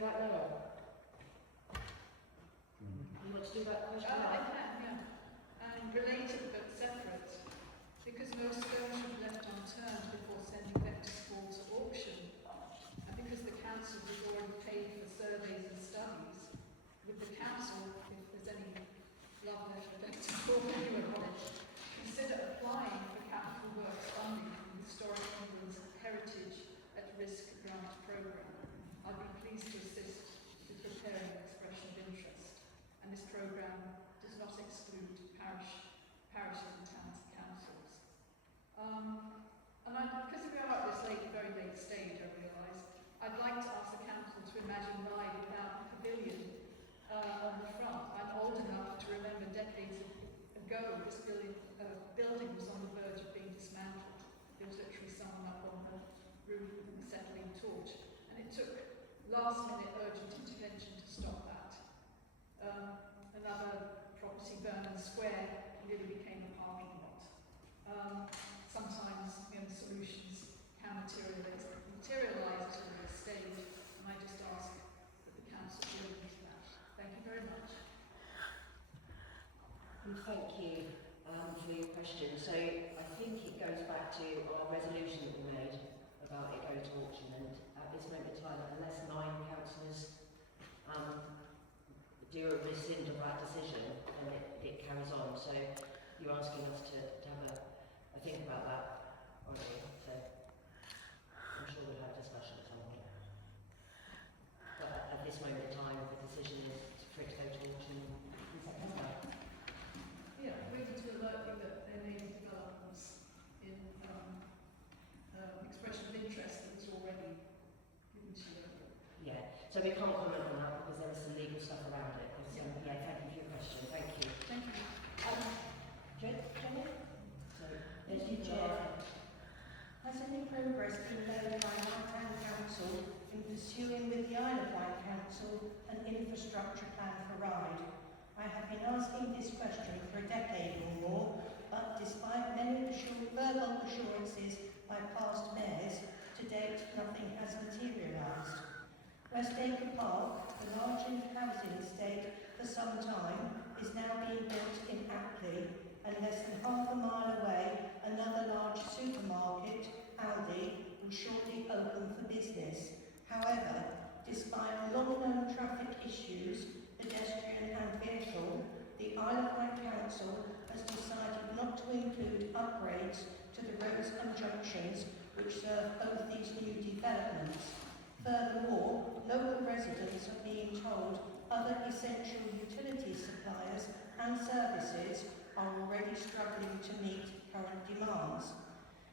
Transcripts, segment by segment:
that, Laura? You want to do that question? I can, yeah. And related but separate, because no stone should be left unturned before sending vector school to auction, and because the council has already paid for surveys and studies, with the council, if there's any love left for vector school anywhere on it, consider applying for capital works funding from the Historic England's Heritage at Risk Grant Programme. I'd be pleased to assist with preparing an expression of interest, and this programme does not exclude parishes and towns councils. Because we are at this very late stage, I realise, I'd like to ask the council to imagine Ryde without the pavilion on the front. I'm old enough to remember decades ago this building was on the verge of being dismantled. There was literally someone up on the roof with an acetylene torch, and it took last-minute urgent intervention to stop that. Another property, Vernon Square, really became a parking lot. Sometimes solutions can materialise to this stage, and I just ask that the council look into that. Thank you very much. And thank you for your question. So I think it goes back to our resolution that we made about it going to auction, and at this moment in time, unless 9 councillors do a rescind of that decision, and it carries on. So you're asking us to have a think about that, aren't you? So I'm sure we'll have a discussion at some point. But at this moment in time, the decision is for it to go to auction in September. Yeah, we need to alert you that there may be developments in expression of interest that was already given to you. Yeah, so we can't comment on that because there is some legal stuff around it. So, yeah, thank you for your question. Thank you. Thank you. Jenny? So, there's your chair. Has any progress been made by Town Council in pursuing with the Isle of Wight Council an infrastructure plan for Ryde? I have been asking this question for a decade or more, but despite many verbal assurances by past mayors, to date nothing has materialised. Westacre Park, the large housing estate for some time, is now being built in Ackley, and less than half a mile away, another large supermarket, Aldi, will shortly open for business. However, despite long-known traffic issues, pedestrian and vehicle, the Isle of Wight Council has decided not to include upgrades to the roads and junctions which serve both these new developments. Furthermore, local residents are being told other essential utility suppliers and services are already struggling to meet current demands.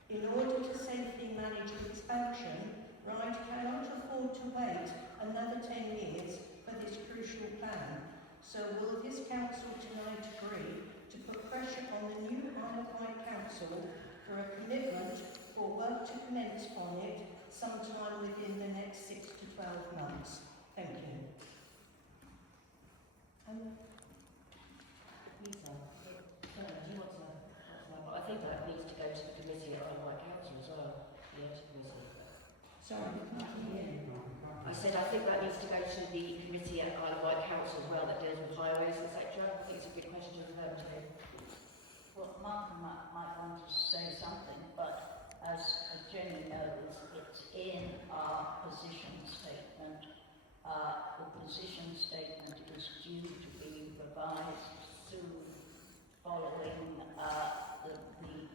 In order to safely manage expansion, Ryde cannot afford to wait another 10 years for this crucial plan. So will this council tonight agree to put pressure on the new Isle of Wight Council for a commitment for work to commence on it sometime within the next 6 to 12 months? Thank you. Lisa, do you want to I think that needs to go to the committee at Isle of Wight Council as well, the ETA committee. Sorry, I can't hear you. I said I think that needs to go to the committee at Isle of Wight Council as well that deals with highways, etc. I think it's a good question for them to. Well, Martin might want to say something, but as Jenny knows, it's in our position statement. The position statement is due to be revised soon following the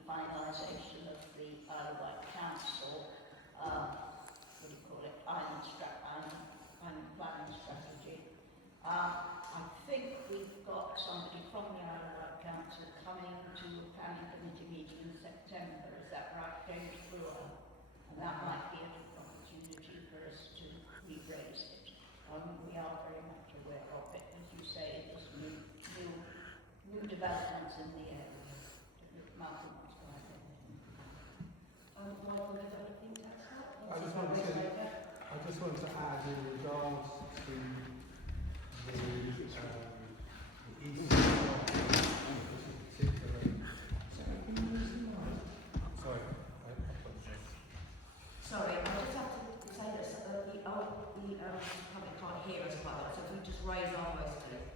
finalisation of the Isle of Wight Council, what do you call it, island planning strategy. I think we've got somebody from the Isle of Wight Council coming to a planning committee meeting in September. Is that right, James Brewer? And that might be an opportunity for us to re-raise it. We are very much aware of it. As you say, there's new developments in the area. Martin wants to add anything. Michael, is there anything to add? I just want to add in regards to the east Sorry, I just have to say that the public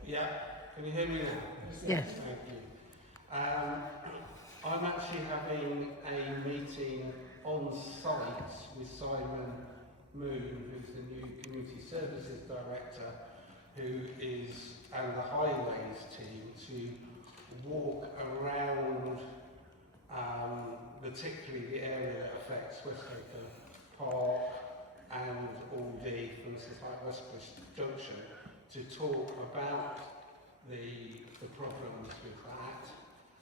Yeah, can you hear me now? Yes. Thank you. I'm actually having a meeting on site with Simon Moon, who's the new Community Services Director, and the Highways team to walk around particularly the area that affects Westacre Park and Aldie, for instance, like Westbush Junction, to talk about the problems with that.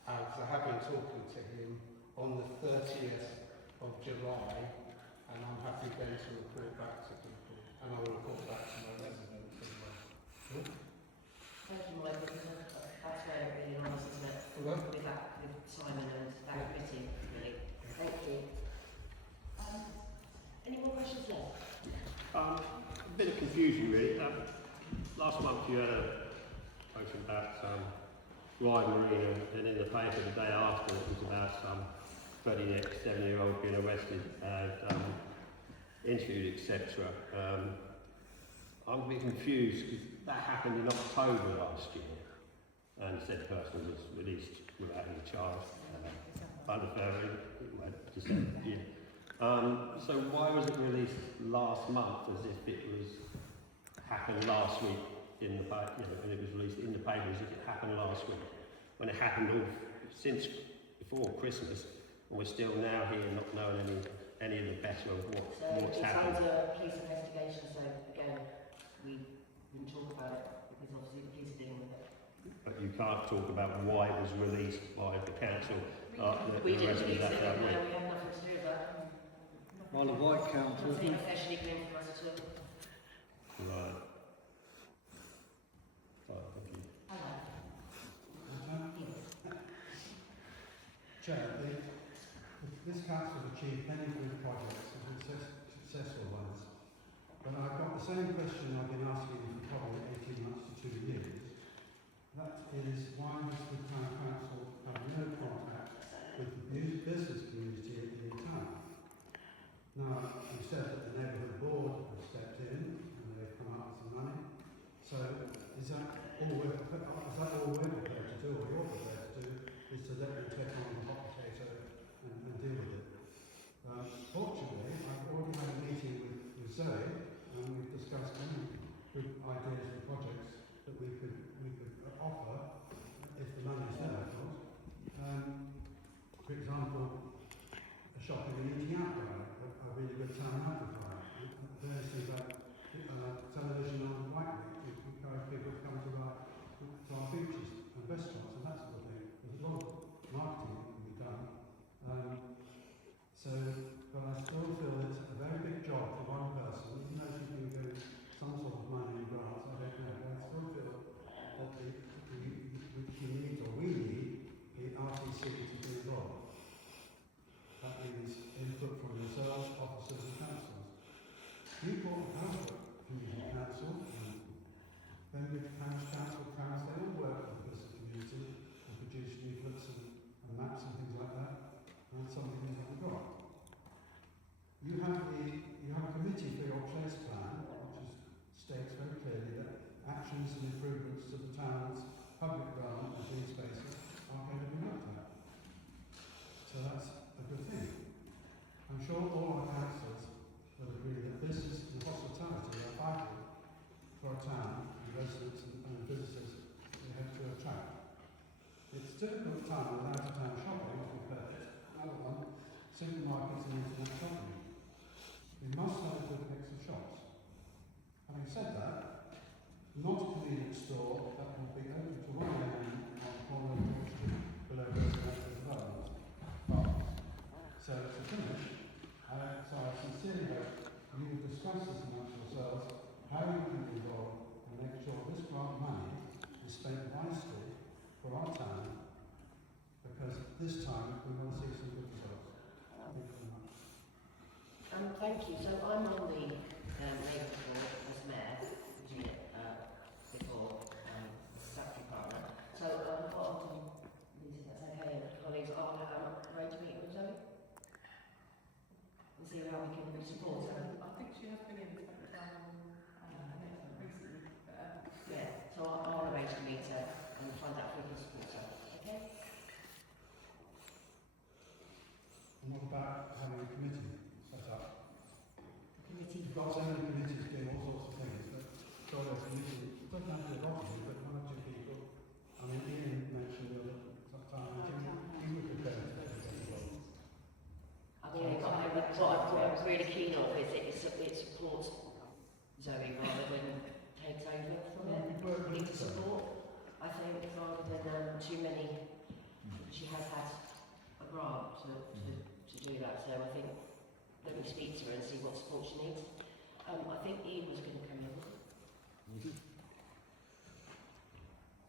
Because I have been talking to him on the 30th of July, and I'm happy then to report back to people, and I'll report back to my residents as well. Thank you, Mike, because that's where it really lies, isn't it? Well, With Simon and that committee, really. Thank you. Any more questions left? A bit of confusion really. Last month you had a motion about Ryde Marina, and in the paper the day after it was about some 37-year-old being arrested and interviewed, etc. I'm a bit confused because that happened in October last year, and said person was released without any charge. So why was it released last month as if it was happened last week in the paper, when it was released in the paper as if it happened last week, when it happened all since before Christmas, and we're still now here not knowing any of the better of what's happened. So it's under police investigation, so again, we didn't talk about it because obviously the police are dealing with it. But you can't talk about why it was released by the council. We didn't rest of release it, that no, week. we had nothing to do with that. IsleOfWight Council. Nothing officially came from us at all. Right. Oh, thank you. Hello. Chair, this council has achieved many good projects and successful ones, but I've got the same question I've been asking for probably 18 months to 2 years. That is, why does the town council have no contact with the business community in the town? Now, you said that the neighbourhood board have stepped in and they've come up with some money. So is that all we're prepared to do, or you're prepared to do, is to let them take on the hot potato and deal with it? Fortunately, I've already had a meeting with Zoe, and we've discussed many good ideas and projects that we could offer if the money's there, of course. For example, a shopping and eating out guide, a really good town amplifier. Various things like television on White Week, we encourage people to come to our beaches and restaurants and that sort of thing. There's a lot of marketing that can be done. But I still feel it's a very big job for one person, even though she can get some sort of money and grants, I don't know. But I still feel that we need the RTC to be involved. That means input from yourselves, officers and councillors. Newport has got community council, and Benwick Parish Council, they all work with the business community and produce leaflets and maps and things like that, and that's something we haven't got. You have a committee for your place plan, which states very clearly that actions and improvements to the town's public realm and green spaces are going to be looked at. So that's a good thing. I'm sure all our councillors will agree that business and hospitality are vital for a town and residents and visitors we have to attract. It's a difficult time with out-of-town shopping, to be perfect. Another one, supermarkets and internet shopping. We must have a good mix of shops. Having said that, not a convenience store that will be open to 1 a.m. on the corner of George Street below residential development. So to finish, I sincerely hope you will discuss this amongst yourselves, how you can be involved and make sure this grant money is spent wisely for our town, because this time we want to see some good results. Thank you very much. Thank you. So I'm on the neighbourhood board as mayor, before staff department. So what I'll do, Lisa, that's okay, and colleagues, I'll arrange a meeting with Zoe and see how we can support her. I think she has been in recently. Yeah, so I'll arrange a what about having a committee set up? Committee. You've got so many committees doing all sorts of things, but surely a committee, it doesn't have to be a lot of you, but one or two people. I mean, Ian mentioned the other time, you could go into that as well. I think what I'm really keen on is it supports Zoe rather than takes over from it. We need to support, I think, rather than too many. She has had a grant to do that, so I think let me speak to her and see what support she needs. I think Ian was going to come in.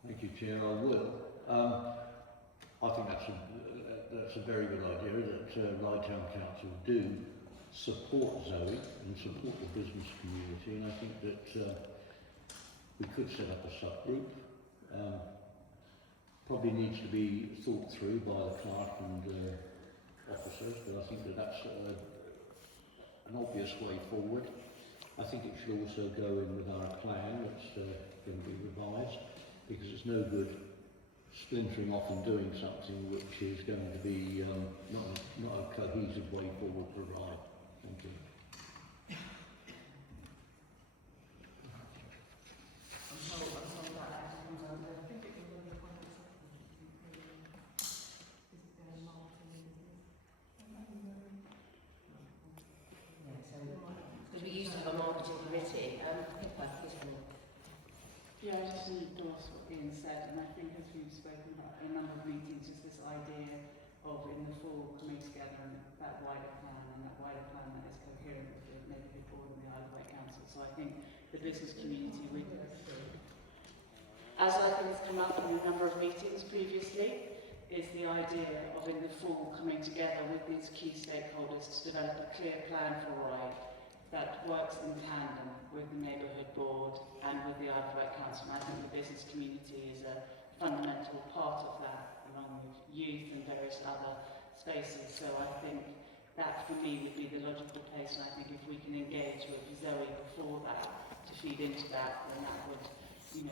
Thank you, Chair. I will. I think that's a very good idea that Ryde Town Council do support Zoe and support the business community, and I think that we could set up a subgroup. Probably needs to be thought through by the clerk and officers, but I think that that's an obvious way forward. I think it should also go in with our plan that's going to be revised, because it's no good splintering off and doing something which is going to be not a cohesive way forward for Ryde. Thank you. I'm told that comes under. Because we used to have a marketing committee. Pippa, please come in. Yeah, I just wanted to endorse what Ian said, and I think as we've spoken about in a number of meetings, is this idea of in the fall coming together and that wider plan, and that wider plan that is coherent with the neighbourhood board and the Isle of Wight Council. So I think the business community with as I think has come up in a number of meetings previously, is the idea of in the fall coming together with these key stakeholders to develop a clear plan for Ryde that works in tandem with the neighbourhood board and with the Isle of Wight Council. And I think the business community is a fundamental part of that, along with youth and various other spaces. So I think that for me would be the logical place, and I think if we can engage with Zoe before that to feed into that, then that would,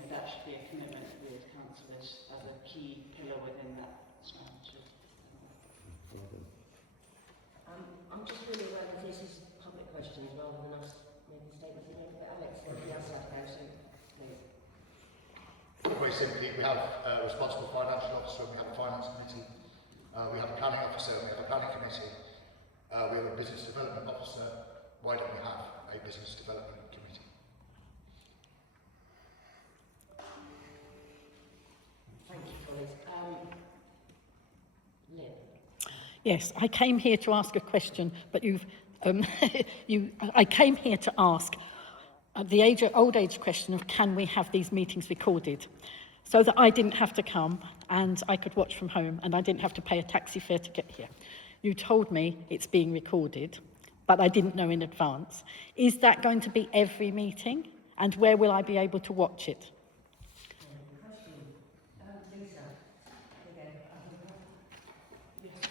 that should be a commitment with councillors as a key pillar within that strategy. I'm just really aware that this is public questions rather than us making statements. But Alex, anybody else out there, so please. Very simply, we have a responsible financial officer, we have a finance committee, we have a planning officer, we have a planning committee, we have a business development officer. Why don't we have a business development committee? Thank you, colleagues. Lynn. Yes, I came here to ask a question, but I came here to ask the old age question of can we have these meetings recorded, so that I didn't have to come and I could watch from home and I didn't have to pay a taxi fare to get here. You told me it's being recorded, but I didn't know in advance. Is that going to be every meeting, and where will I be able to watch it?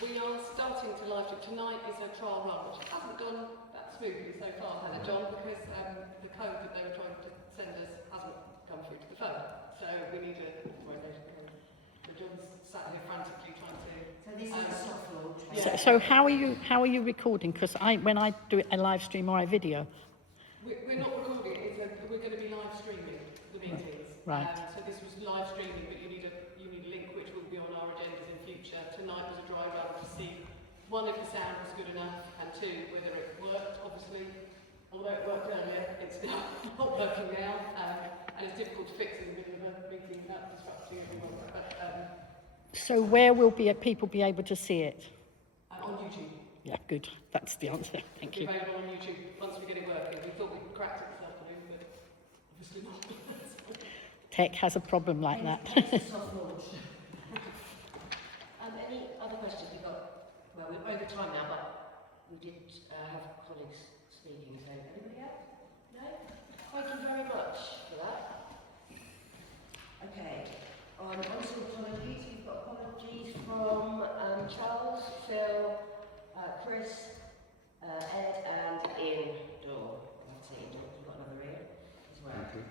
We are starting to live stream. Tonight is a trial run, which hasn't gone that smoothly so far, has it, John? Because the code that they were trying to send us hasn't come through to the phone. So we need to. John's sat here frantically trying to. So this is a soft launch. Yeah. So how are you recording? Because when I do a live stream or a video. We're not recording it. We're going to be live streaming the meetings. Right. So this was live streaming, but you need a link which will be on our agendas in future. Tonight was a dry run to see, one, if the sound was good enough, and two, whether it worked. Obviously, although it worked earlier, it's still not working now, and it's difficult to fix in the middle of a meeting without disrupting everyone. But, So where will people be able to see it? on YouTube. Yeah, good. That's the answer. Thank you. It'll be available on YouTube once we get it working. We thought we cracked it this afternoon, but obviously not. Tech has a problem like that. Soft launch. Any other questions? We've got, well, we're over time now, but we did have colleagues speaking, so anybody else? No? Thank you very much for that. Okay, on to apologies. We've got apologies from Charles, Phil, Chris, Ed and Ian Dawn. That's it, you've got another Ian as well. Thank you.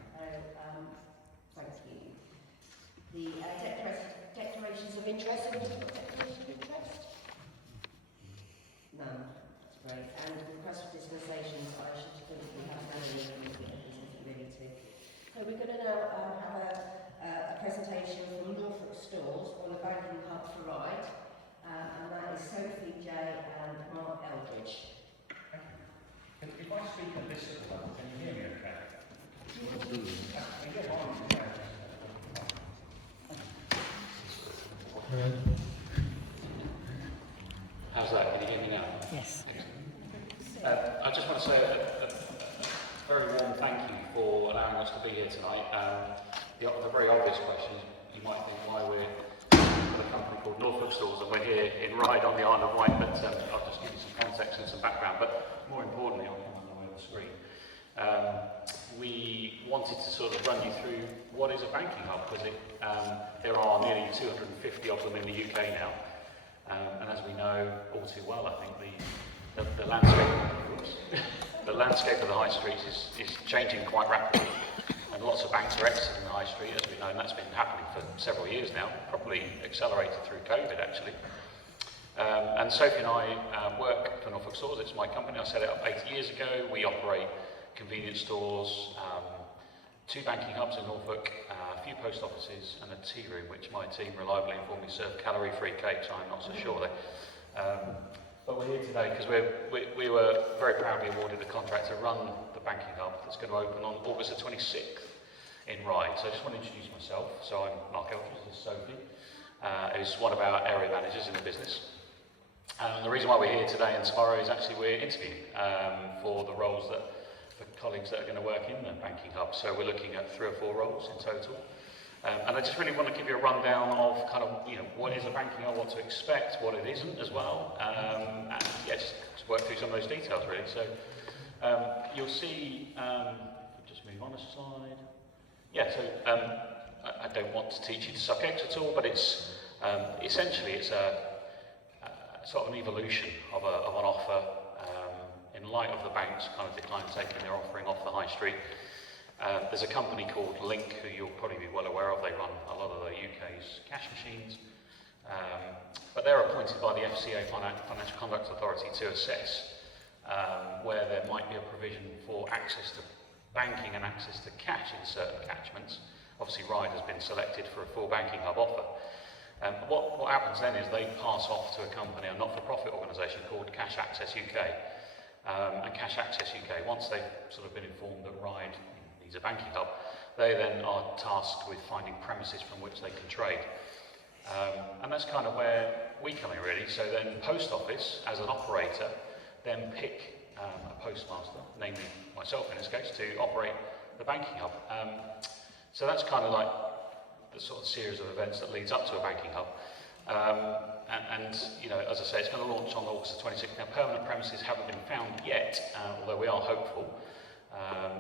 Thank you. The declarations of interest. Have you got declarations of interest? I just want to say a very warm thank you for allowing us to be here tonight. The very obvious question is, you might think why we're with a company called Norfolk Stores and we're here in Ryde on the Isle of Wight, but I'll just give you some context and some background. But more importantly, I'll come on the way of the screen. We wanted to sort of run you through what is a banking hub, because there are nearly 250 of them in the UK now. And as we know all too well, I think the landscape of the high streets is changing quite rapidly, and lots of banks are exiting the high street, as we know, and that's been happening for several years now, probably accelerated through COVID actually. And Sophie and I work for Norfolk Stores. It's my company. I set it up 8 years ago. We operate convenience stores, 2 banking hubs in Norfolk, a few post offices, and a tea room, which my team reliably inform me serve calorie-free cakes. I'm not so sure though. But we're here today because we were very proudly awarded the contract to run the banking hub that's going to open on August the 26th in Ryde. So I just want to introduce myself. So I'm Mark Eldridge, this is Sophie, who's one of our area managers in the business. And the reason why we're here today and tomorrow is actually we're interviewing for the roles that the colleagues that are going to work in the banking hub. So we're looking at 3 or 4 roles in total. And I just really want to give you a rundown of kind of, what is a banking hub, what to expect, what it isn't as well. And yeah, just work through some of those details really. So you'll see, just move on a slide. Yeah, so I don't want to teach you the subjects at all, but it's essentially it's a sort of an evolution of an offer in light of the banks kind of decline taking their offering off the high street. There's a company called Link, who you'll probably be well aware of. They run a lot of the UK's cash machines. But they're appointed by the FCA, Financial Conduct Authority, to assess where there might be a provision for access to banking and access to cash in certain catchments. Obviously, Ryde has been selected for a full banking hub offer. What happens then is they pass off to a company, a not-for-profit organisation called Cash Access UK. And Cash Access UK, once they've sort of been informed that Ryde needs a banking hub, they then are tasked with finding premises from which they can trade. And that's kind of where we come in really. So then Post Office, as an operator, then pick a postmaster, namely myself in this case, to operate the banking hub. So that's kind of like the sort of series of events that leads up to a banking hub. And as I say, it's going to launch on August the 26th. Now, permanent premises haven't been found yet, although we are hopeful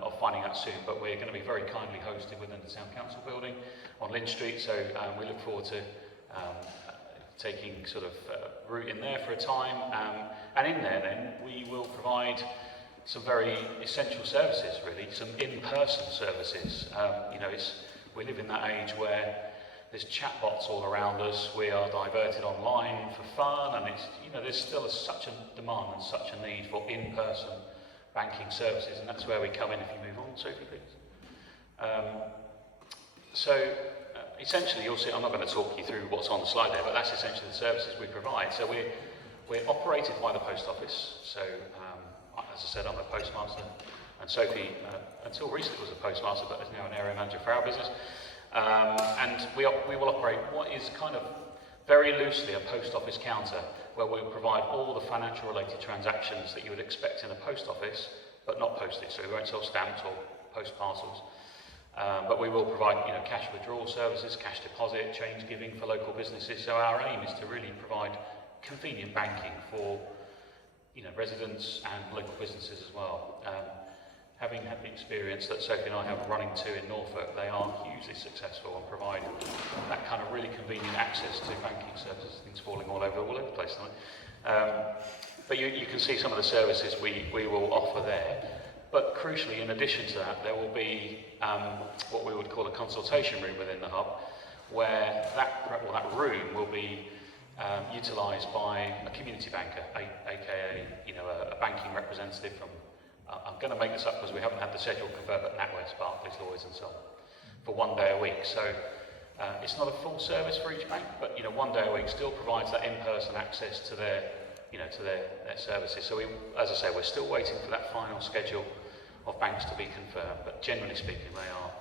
of finding out soon. But we're going to be very kindly hosted within the Town Council building on Lynn Street. So we look forward to taking sort of route in there for a time. And in there, then, we will provide some very essential services, really, some in-person services. We live in that age where there's chatbots all around us. We are diverted online for fun, and there's still such a demand and such a need for in-person banking services, and that's where we come in. If you move on, Sophie, please. Essentially, you'll see. I'm not going to talk you through what's on the slide there, but that's essentially the services we provide. So we're operated by the Post Office. So as I said, I'm a postmaster, and Sophie, until recently, was a postmaster, but is now an area manager for our business. And we will operate what is kind of very loosely a post office counter, where we'll provide all the financial related transactions that you would expect in a post office, but not postage. So we won't sell stamps or post parcels. But we will provide, cash withdrawal services, cash deposit, change giving for local businesses. So our aim is to really provide convenient banking for, residents and local businesses as well. Having had the experience that Sophie and I have running 2 in Norfolk, they are hugely successful and provide that kind of really convenient access to banking services. Things falling all over the place. But you can see some of the services we will offer there. But crucially, in addition to that, there will be what we would call a consultation room within the hub, where that room will be utilised by a community banker, aka a banking representative from. I'm going to make this up because we haven't had the schedule confirmed, but NatWest, Barclays, Lloyds, and so on, for 1 day a week. So it's not a full service for each bank, but 1 day a week still provides that in-person access to their their services. So as I say, we're still waiting for that final schedule of banks to be confirmed. But generally speaking, they are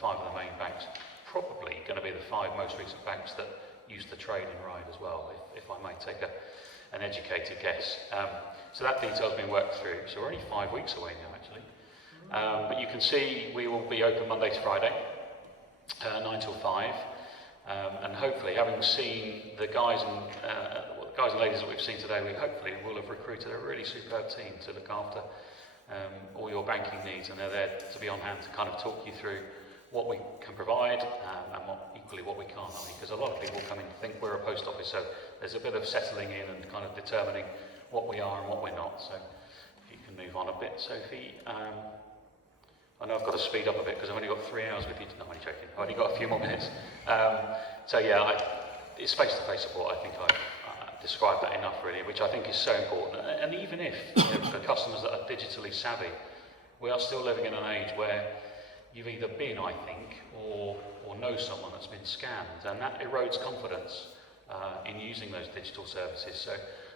5 of the main banks. Probably going to be the 5 most recent banks that use the trade in Ryde as well, if I may take an educated guess. So that detail's been worked through. So we're only 5 weeks away now, actually. But you can see we will be open Monday to Friday, 9 till 5. And hopefully, having seen the guys and ladies that we've seen today, we hopefully will have recruited a really superb team to look after all your banking needs, and they're there to be on hand to kind of talk you through what we can provide and equally what we can't. Because a lot of people come in and think we're a post office, so there's a bit of settling in and kind of determining what we are and what we're not. So if you can move on a bit, Sophie. I know I've got to speed up a bit because I've only got 3 hours with you. No, I'm only joking. I've only got a few more minutes. So yeah, it's face-to-face support. I think I've described that enough really, which I think is so important. And even if for customers that are digitally savvy, we are still living in an age where you've either been, I think, or know someone that's been scammed, and that erodes confidence in using those digital services. So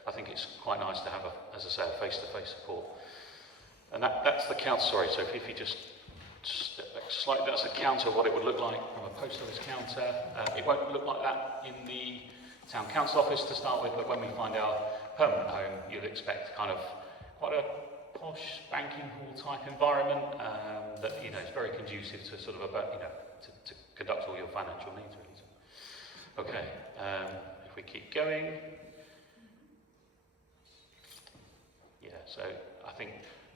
I think it's quite nice to have, as I say, a face-to-face support. And that's the counter. Sorry, Sophie, if you just step back slightly, that's a counter of what it would look like from a post office counter. It won't look like that in the town council office to start with, but when we find our permanent home, you'd expect kind of quite a posh banking hall type environment that is very conducive to sort of to conduct all your financial needs really. Okay, if we keep going, yeah. So I think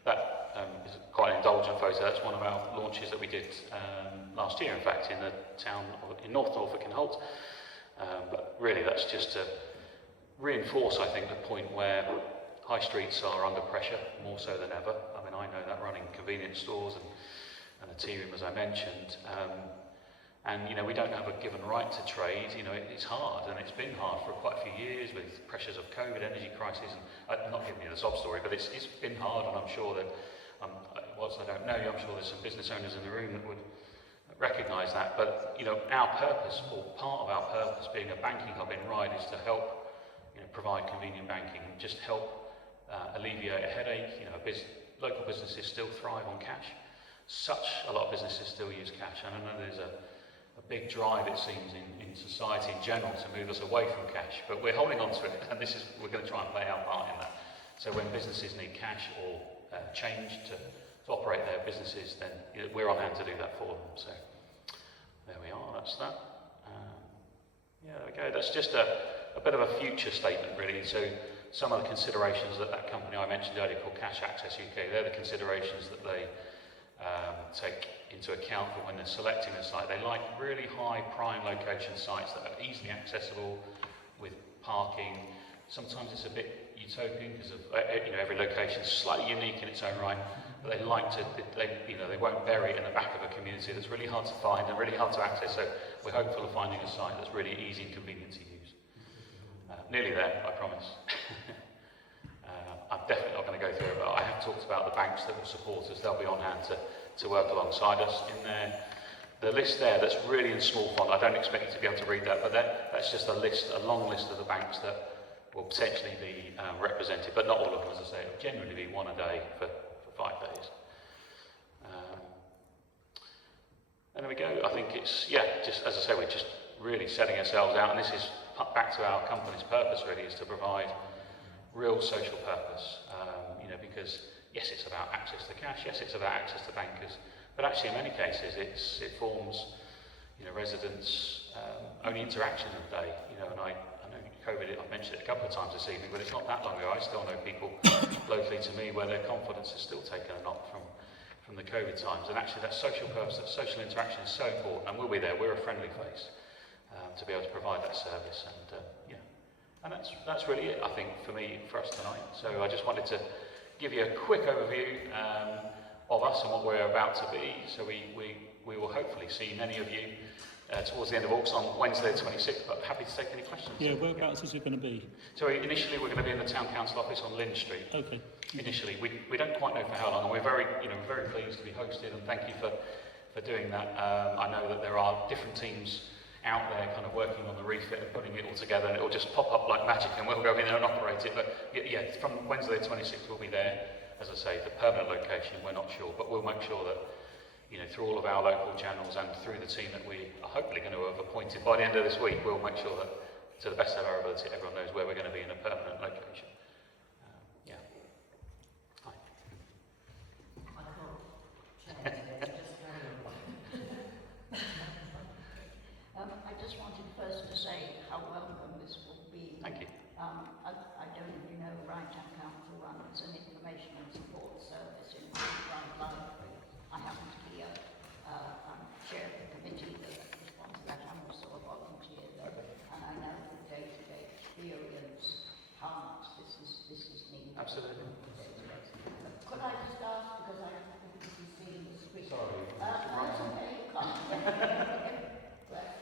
that is quite an indulgent photo. That's one of our launches that we did last year, in fact, in the town in North Norfolk in Holt. But really, that's just to reinforce, I think, the point where high streets are under pressure, more so than ever. I mean, I know that running convenience stores and a tea room, as I mentioned. And we don't have a given right to trade. It's hard, and it's been hard for quite a few years with pressures of COVID, energy crisis, and I'm not giving you the sob story, but it's been hard, and I'm sure that, whilst I don't know you, I'm sure there's some business owners in the room that would recognise that. But our purpose, or part of our purpose, being a banking hub in Ryde, is to help provide convenient banking and just help alleviate a headache. Local businesses still thrive on cash. A lot of businesses still use cash, and I know there's a big drive, it seems, in society in general to move us away from cash, but we're holding on to it, and we're going to try and play our part in that. So when businesses need cash or change to operate their businesses, then we're on hand to do that for them. So there we are, that's that. Yeah, there we go. That's just a bit of a future statement, really. So some of the considerations that company I mentioned earlier called Cash Access UK, they're the considerations that they take into account for when they're selecting a site. They like really high prime location sites that are easily accessible with parking. Sometimes it's a bit utopian because of every location is slightly unique in its own right, but they like to they won't bury it in the back of a community that's really hard to find and really hard to access. So we're hopeful of finding a site that's really easy and convenient to use. Nearly there, I promise. I'm definitely not going to go through it, but I have talked about the banks that will support us. They'll be on hand to work alongside us in there. The list there, that's really in small font. I don't expect you to be able to read that, but that's just a long list of the banks that will potentially be represented, but not all of them, as I say. It will generally be one a day for 5 days. And there we go. I think it's, just as I say, we're just really setting ourselves out, and this is back to our company's purpose, really, is to provide real social purpose, because yes, it's about access to cash, yes, it's about access to bankers, but actually in many cases it forms residents' only interaction of the day, and I know COVID, I've mentioned it a couple of times this evening, but it's not that long ago. I still know people locally to me where their confidence has still taken a knock from the COVID times, and actually that social purpose, that social interaction is so important, and we'll be there. We're a friendly face to be able to provide that service, and that's really it, I think, for us tonight. So I just wanted to give you a quick overview of us and what we're about to be. So we will hopefully see many of you towards the end of August on Wednesday the 26th, but happy to take any questions. Yeah, whereabouts is it going to be? So initially we're going to be in the Town Council office on Lynn Street. Okay. Initially, we don't quite know for how long, and we're very pleased to be hosted, and thank you for doing that. I know that there are different teams out there kind of working on the refit and putting it all together, and it will just pop up like magic and we'll go in there and operate it. But yeah, from Wednesday the 26th we'll be there. As I say, the permanent location we're not sure, but we'll make sure that through all of our local channels and through the team that we are hopefully going to have appointed by the end of this week, we'll make sure that to the best of our ability, everyone knows where we're going to be in a permanent location. Yeah. Hi. I can't change it, just carry on. I just wanted first to say how welcome this will be. Thank you. I don't know if you know, Ryde Council runs an information and support service in Ryde Library. I happen to be I'm chair of the committee that responds to that. I'm also a volunteer there, and I know from day-to-day experience how much this is needed. Absolutely. Could I just ask, because I think this is being discreet. Sorry. That's okay, you can't. Right.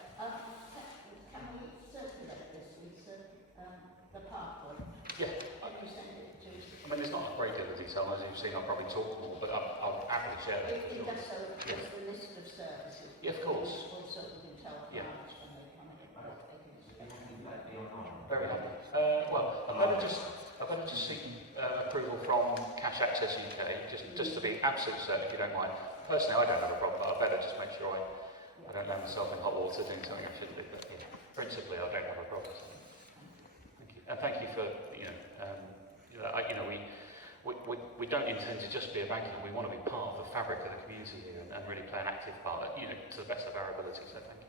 Can we circulate this with the pathway? Yeah. Can you send it to? I mean, it's not a great deal of detail, as you've seen. I'll probably talk more, but I'll happily share that. If that's so, just the list of services. Yeah, of course. Also, we can tell how Yeah. much when they come in. Very happy. Well, I'm going to just seek approval from Cash Access UK, just to be absolutely certain, if you don't mind. Personally, I don't have a problem, but I better just make sure I don't land myself in hot water doing something I shouldn't be. But yeah, principally, I don't have a problem. Thank you, and thank you for we don't intend to just be a bank. We want to be part of the fabric of the community here and really play an active part, to the best of our ability. So thank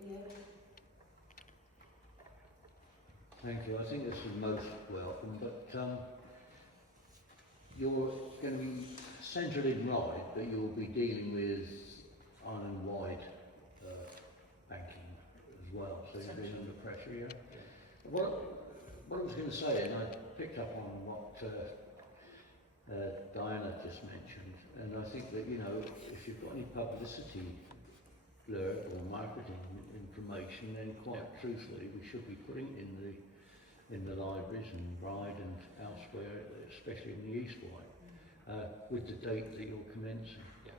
you. Thank you. I think this is most welcome, but you're going to be centred in Ryde, but you'll be dealing with island-wide banking as well, so you've been under pressure here. What I was going to say, and I picked up on what Diana just mentioned, and I think that, if you've got any publicity blurb or marketing information, then quite truthfully we should be putting it in the libraries and Ryde and elsewhere, especially in the IsleOfWight, with the date that you're commencing. Yeah.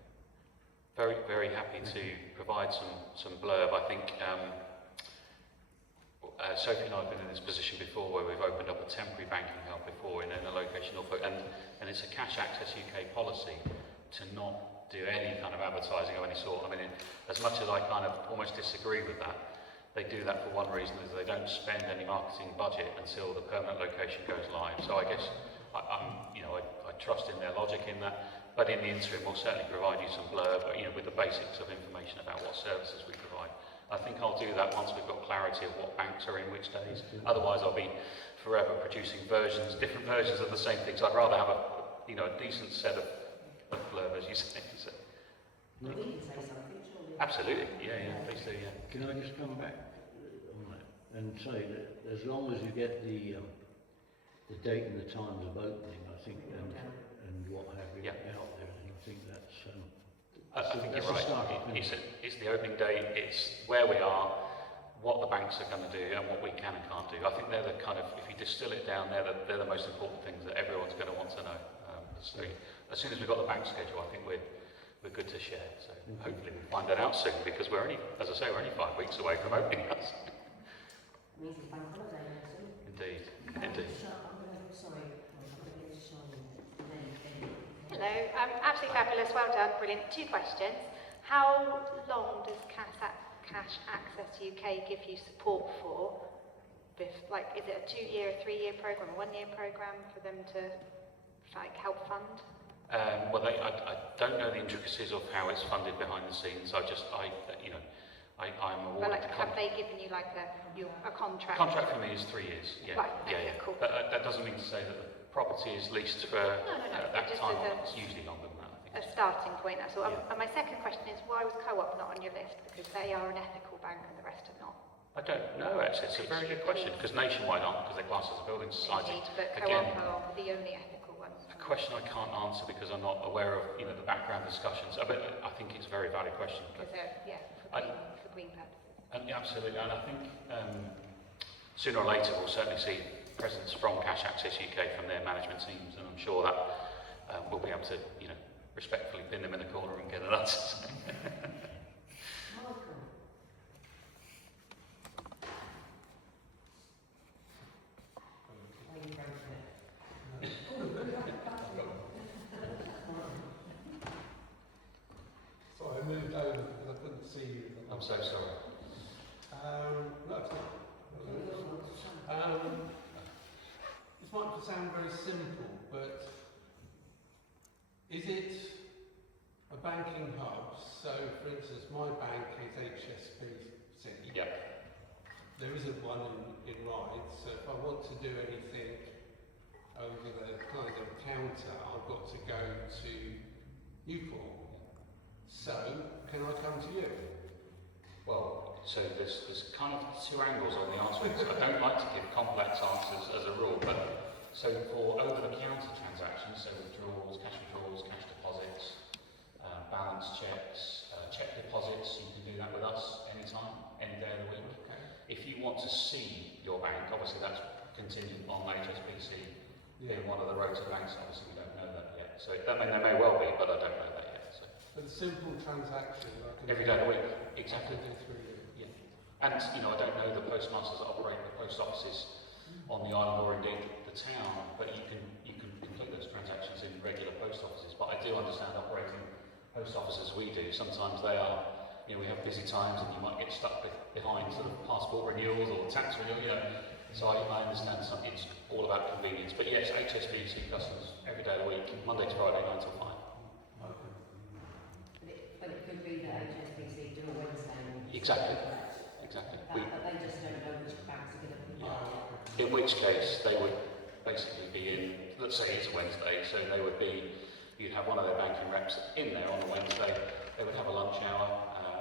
Very, very happy to provide some blurb. I think Sophie and I have been in this position before where we've opened up a temporary banking hub before in a location, and it's a Cash Access UK policy to not do any kind of advertising of any sort. I mean, as much as I kind of almost disagree with that, they do that for one reason, is they don't spend any marketing budget until the permanent location goes live. So I guess I trust in their logic in that, but in the interim we'll certainly provide you some blurb, with the basics of information about what services we provide. I think I'll do that once we've got clarity of what banks are in which days. Otherwise I'll be forever producing different versions of the same things. I'd rather have a decent set of blurb, as you say. So. We can say something, surely. Absolutely, yeah, please do, yeah. Can I just come back on that and say that as long as you get the date and the times of opening, I think, and what have you out there, then I think that's I think you're right. It's the opening date, it's where we are, what the banks are going to do, and what we can and can't do. I think they're the kind of, if you distill it down, they're the most important things that everyone's going to want to know. So as soon as we've got the bank schedule, I think we're good to share. So hopefully we'll find that out soon, because we're only 5 weeks away from opening us. Means it's bank holiday now soon. Indeed. I'm going to get Charlie. Hello, absolutely fabulous, well done, brilliant. 2 questions. How long does Cash Access UK give you support for? Is it a 2-year, 3-year programme, a 1-year programme for them to help fund? I don't know the intricacies of how it's funded behind the scenes. I'm awarded Have they given you a contract? Contract for me is 3 years. Yeah. Right, okay, cool. But that doesn't mean to say that the property is leased for that just time. as It's usually longer than that, I think. A starting point, that's all. Yeah. And my second question is, why was Co-op not on your list? Because they are an ethical bank and the rest are not. I don't know, actually. It's a very good question, because Nationwide aren't, because they're classed as a building society. Indeed, but Again, Co-op are the only ethical ones. a question I can't answer because I'm not aware of the background discussions. But I think it's a very valid question. Because they're, for green purposes. Absolutely, and I think sooner or later we'll certainly see presence from Cash Access UK from their management teams, and I'm sure that we'll be able to, respectfully pin them in the corner and get an answer. Malcolm. Sorry, I moved over because I couldn't see you. I'm so to sound very simple, but is it a banking hub? So, for instance, my bank is HSBC. Yeah. There isn't one in Ryde, so if I want to do anything over the kind of counter, I've got to go to Newport. So, can I come to you? Well, so there's kind of two angles on the answer. So I don't like to give complex answers as a rule, but so for over-the-counter transactions, so withdrawals, cash deposits, balance checks, check deposits, you can do that with us anytime, any day of the week. Okay. If you want to see your bank, obviously that's contingent on HSBC being one of the rota banks. Obviously, we don't know that yet. So I mean, there may well be, but I don't know that yet. So. But a simple transaction, like every day of the week, exactly. I can do through you. Yeah. And you know, I don't know the postmasters that operate the post offices on the island or indeed the town, but you can complete those transactions in regular post offices. But I do understand operating post offices we do. Sometimes they are, you know, we have busy times and you might get stuck behind sort of passport renewals or tax renewal, you know. So I understand it's all about convenience. But yes, HSBC customers every day of the week, Monday to Friday, 9 till 5. But it could be that HSBC do a Wednesday. Exactly. But they just don't know which banks are going to be there. In which case, they would basically be in, let's say it's a Wednesday, so they would be, you'd have one of their banking reps in there on a Wednesday. They would have a lunch hour,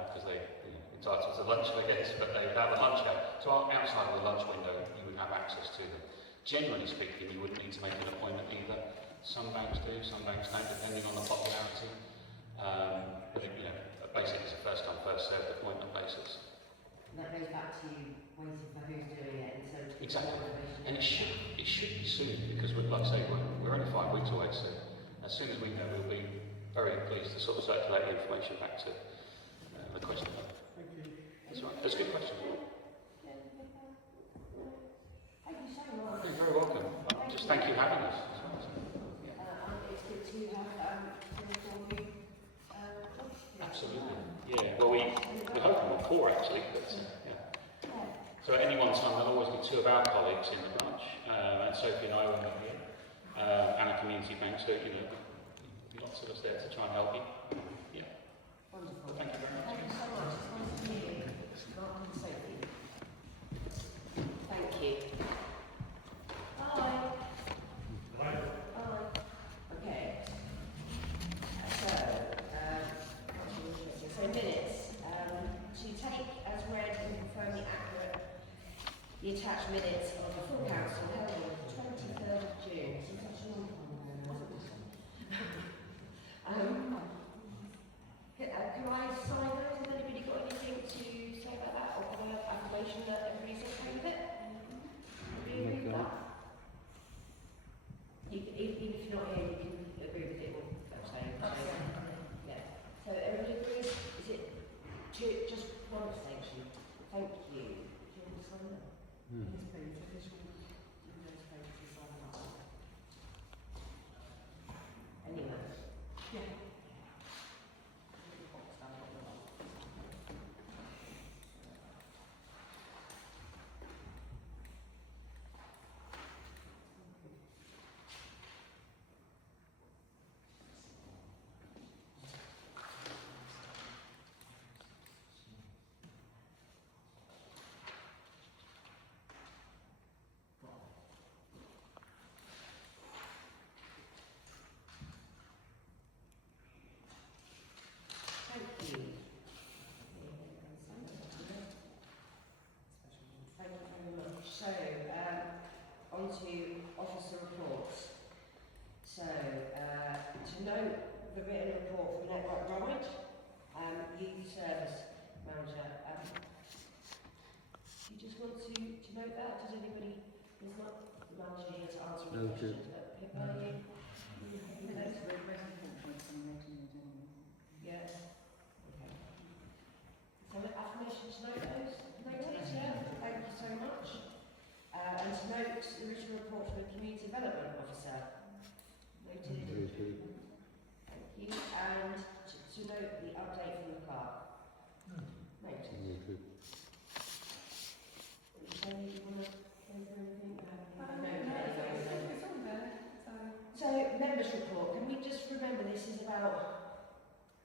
because they're entitled to lunch, I guess, but they would have a lunch hour. So outside of the lunch window, you would have access to them. Generally speaking, you wouldn't need to make an appointment either. Some banks do, some banks don't, depending on the popularity. But it, you know, basically it's a first come, first served appointment basis. And that goes back to waiting for who's doing it, and so to Exactly. And it should be soon, because we're, like I say, we're only 5 weeks away, so as soon as we know, we'll be very pleased to sort of circulate the information back to the question. Thank you. That's right. That's a good question. Thank you so much. You're very welcome. Just thank you for having us. It's good to have you. Absolutely. Yeah. Well, we're hoping on 4 actually, but yeah. So at any one time, there'll always be 2 of our colleagues in the branch, and Sophie and I will be here, and a community bank. So you know, lots of us there to try and help you. Yeah. Wonderful. Thank you very much. Thank you so much. It's nice to meet you. Mark and Sophie. Thank you. Bye. Bye. Okay. So minutes. To take as read and confirm the attached minutes of the full council held on the 23rd of June. Seems such a long time ago now, doesn't it? Can I sign those? Has anybody got anything to say about that? Or can I have affirmation that everybody's okay with it? Do you agree with that? Even if you're not here, you can agree with it or abstain. Yeah. So everybody agrees? Is it just one abstention? Thank you. Do you want to sign that? Yes, please. Anyone? Yeah. Thank you. Thank you very much. So, on to officer reports. So, to note the written report from Network Ryde, Youth Service Manager. Do you just want to note that? Does anybody, there's not the manager here to answer any questions, but Pippa, are you? Yes. Okay. So affirmation to note those? Noted, yeah. Thank you so much. And to note the written report from the Community Development Officer. Noted. Thank you. And to note the update from the clerk. Noted. You say you want to go through anything? No.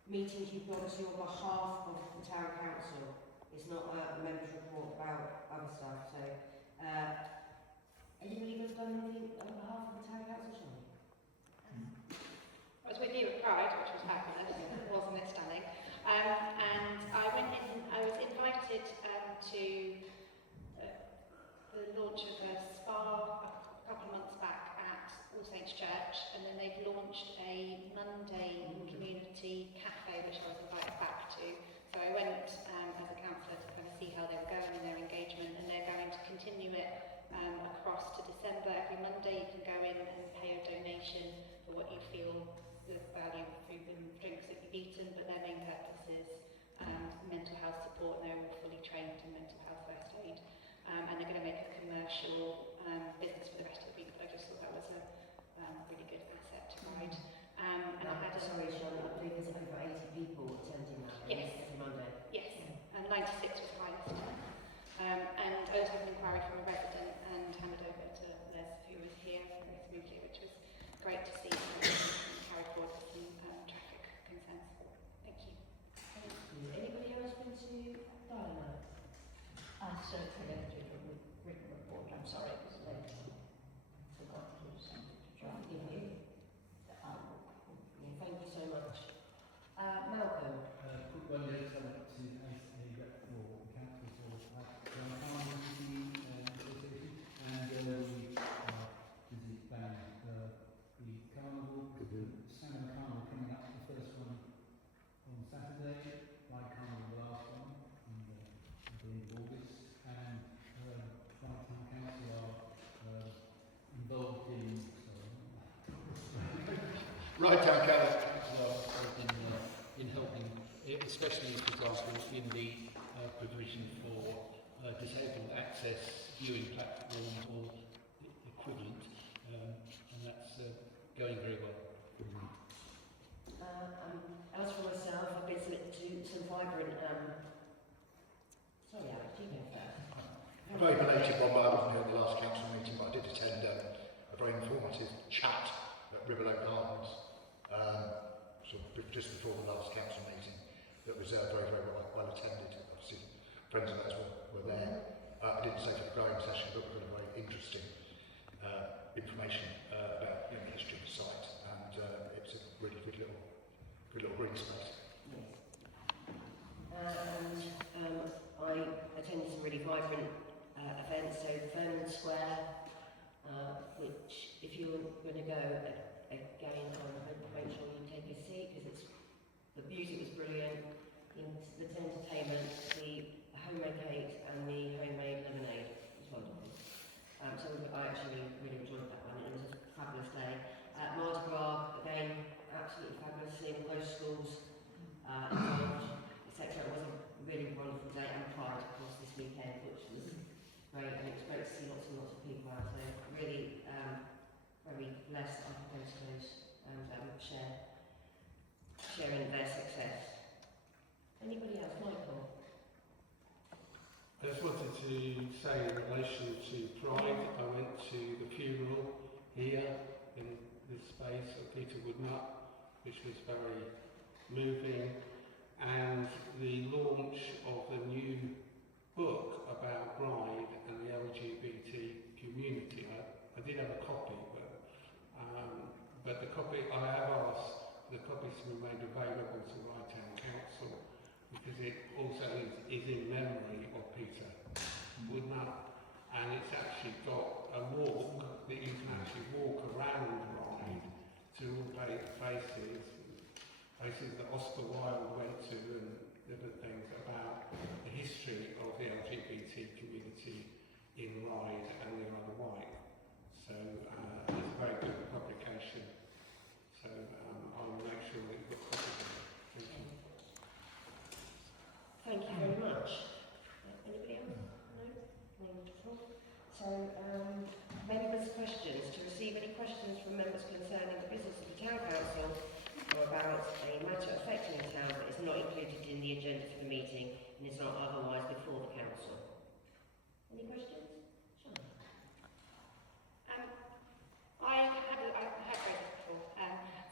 meetings you've gone to on behalf of the town council. It's not a member's report about other stuff. So, anybody ever done anything on behalf of the town council, Charlie? I was with you at Ryde, which was fabulous, wasn't it stunning? And I was invited to the launch of a spa a couple of months back at All Saints Church, and then they've launched a Monday community cafe, which I was invited back to. So I went as a councillor to kind of see how they were going in their engagement, and they're going to continue it across to December. Every Monday you can go in and pay a donation for what you feel the value of food and drinks that you've eaten, but their main purpose is mental health support, and they're all fully trained in mental health first aid. And they're going to make a commercial business for the rest of the week, but I just thought that was a really good asset to Ryde. And I had sorry, Sean, I believe there's over 80 people attending that every Monday. Yes, and 96 was highest. And I also had an inquiry from a resident and handed over to Les, who was here very smoothly, which was great to see and carry forward some traffic concerns. Thank you. Anybody else been to Diana? I circulated a written report. I'm sorry it was late. Forgot to send it to John. Thank you. Thank you so much. Malcolm. Quick one, yes, I went to a rep for the council for association, and we busy planning the carnival, Salmon Carnival coming up, the first one on Saturday, Ryde Carnival the last one, at the end of August, and Ryde Town Council are involved in, Ryde Town Council in helping, especially for example in the provision for disabled access viewing platform or equivalent, and that's going very well. As for myself, I've been to some vibrant. Sorry, Alex, you go first. A very belated one, but I wasn't here at the last council meeting, but I did attend a very informative chat at Riverlow Gardens, just before the last council meeting. That was very, very well attended. Obviously, friends of ours were there. I didn't say for the growing session, but we got a very interesting information about the history of the site, and it's a really good little green space. Yes. And I attended some really vibrant events. So Vernon Square, which if you're going to go again, make sure you take a seat because the music was brilliant. The entertainment, the homemade cake and the homemade lemonade was wonderful. So I actually really enjoyed that one. It was a fabulous day. Mardi Gras, again, absolutely fabulous. Seeing those schools involved, etc. It was a really wonderful day, and Pride, of course, this weekend, which was great. And it was great to see lots and lots of people out. So really very blessed I could go to those and sharing their success. Anybody else? Michael? I just wanted to say in relation to Pride, I went to the funeral here in this space of Peter Woodnut, which was very moving, and the launch of the new book about Ryde and the LGBT community. I did have a copy, but the copy I have asked the copies to be made available to Ryde Town Council, because it also is in memory of Peter Woodnut, and it's actually got a walk that you can actually walk around Ryde to all places that Oscar Wilde went to, and different things about the history of the LGBT community in Ryde and the Isle of Wight. So it's a very good publication. So I'll make sure that you've got copies of it. Thank you. Thank you very much. Anybody else? No? Wonderful. So, members' questions. To receive any questions from members concerning the business of the Town Council or about a matter affecting the town that is not included in the agenda for the meeting and is not otherwise before the Council. Any questions? Sure. I have raised this before.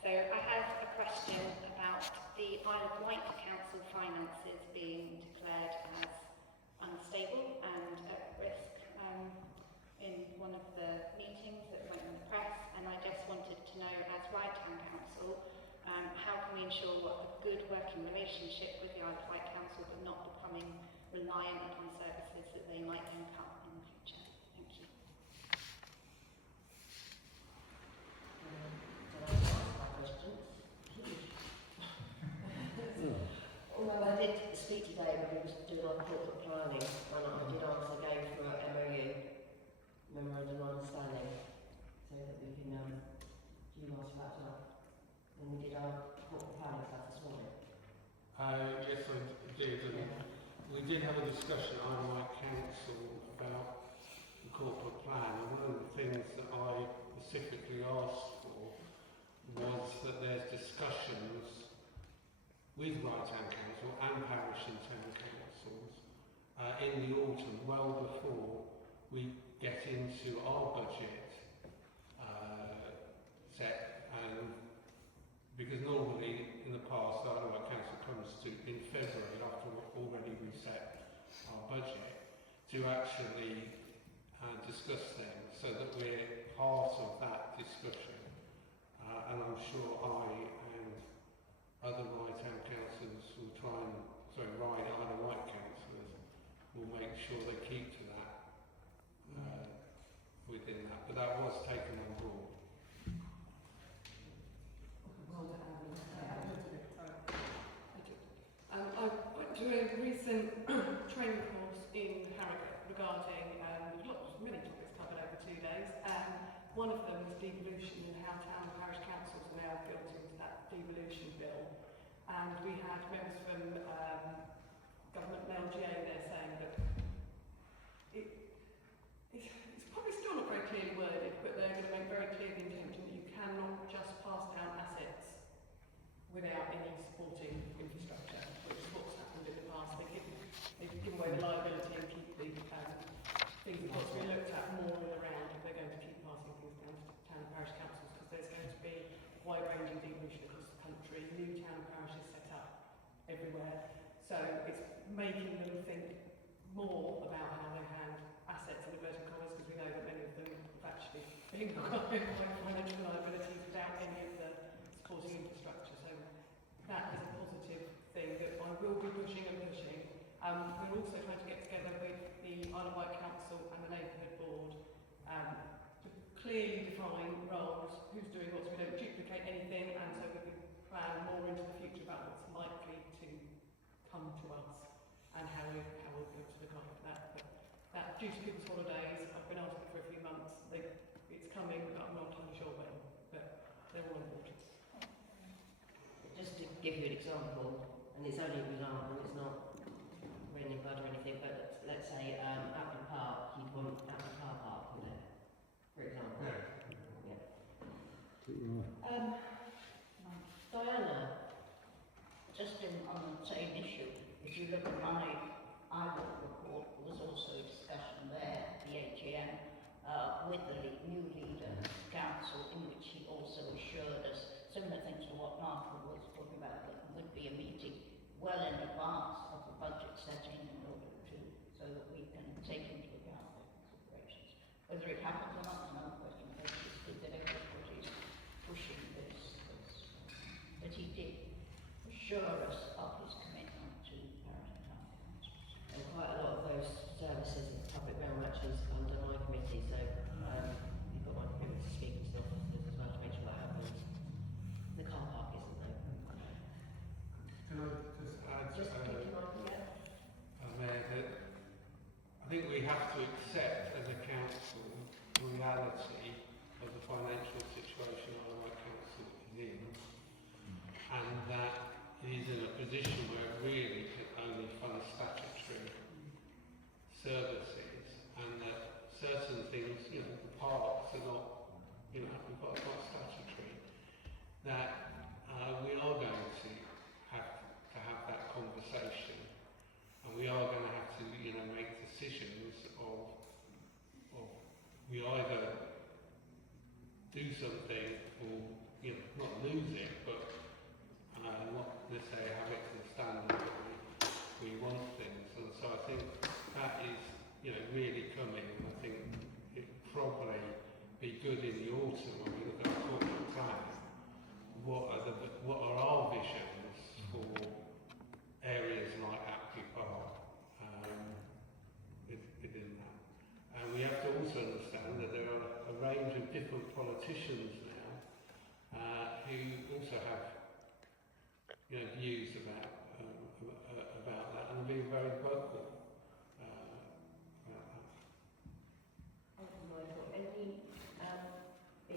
So I have a question about the Isle of Wight Council finances being declared as unstable and at risk in one of the meetings that went in the press, and I just wanted to know, as Ryde Town Council, how can we ensure a good working relationship with the Isle of Wight Council but not becoming reliant upon services that they might then cut in the future? Thank you. Although I did speak today when we was doing our corporate planning, and I did ask again for an MOU, Memorandum of Understanding, so that we can, do you ask for that as well? When we did our corporate planning stuff this morning. Yes, I did. And we did have a discussion at IsleOfWight Council about the corporate plan, and one of the things that I specifically asked for was that there's discussions with Ryde Town Council and parish and town councils in the autumn, well before we get into our budget set, and because normally in the past our council comes to in February after already we've set our budget to actually discuss them, so that we're part of that discussion, and I'm sure I and other Ryde Town councillors will try and, Ryde Isle-of-Wight councillors will make sure they keep to that within that, but that was taken on board. I went to a recent training course in Harrogate regarding many topics covered over 2 days. One of them was devolution and how town and parish councils are now built into that devolution bill. And we had members from government and LGA there saying that it's probably still not very clearly worded, but they're going to make very clear the intention that you cannot just pass down assets without any supporting infrastructure, which is what's happened in the past. They've given away the liability and keep the things that got to be looked at more and around if they're going to keep passing things down to town and parish councils, because there's going to be wide-ranging devolution across the country, new town and parishes set up everywhere. So it's making them think more about how they hand assets in inverted commas, because we know that many of them have actually been acquired by financial liabilities without any of the supporting infrastructure. So that is a positive thing that I will be pushing and pushing. We're also trying to get together with the Isle of Wight Council and the Neighbourhood Board to clearly define roles, who's doing what, so we don't duplicate anything, and so we can plan more into the future about what's likely to come to us and how we'll be able to look after that. But that, due to people's holidays, I've been asking for a few months. It's coming, but I'm not entirely sure when, but they're all important. Just to give you an example, and it's only an example, it's not written in blood or anything, but let's say Appin Park, you'd want Appin Car Park, wouldn't it? For example. Diana, just on the same issue, if you look at my ILOC report, there was also a discussion there, the AGM, with the new leader of the council, in which he also assured us similar things to what Martha was talking about, that there would be a meeting well in advance of the budget setting in order to, so that we can take into account the considerations. Whether it happens or not is another question, but it's good that everybody's pushing this. But he did assure us of his commitment to parish and town councils. And quite a lot of those services in the public realm actually is under my committee, so you've got my commitment to speaking to the officers as well to make sure that happens. The car park isn't though. Can I just add, Just keep your mind together. Mayor, that I think we have to accept as a council the reality of the financial situation our council is in, and that it is in a position where it really can only fund statutory services, and that certain things, the parks are not, quite statutory, that we are going to have that conversation, and we are going to have to, make decisions of we either do something or, not lose it, but not necessarily have it to the standard that we want things. And so I think that is, you know, really coming. And I think it probably be good in the autumn when we look at our corporate plan. What are our visions for areas like Apsley Park within that? And we have to also understand that there are a range of different politicians now who also have, you know, views about that and are being very vocal about that. Thank you, Michael. Any,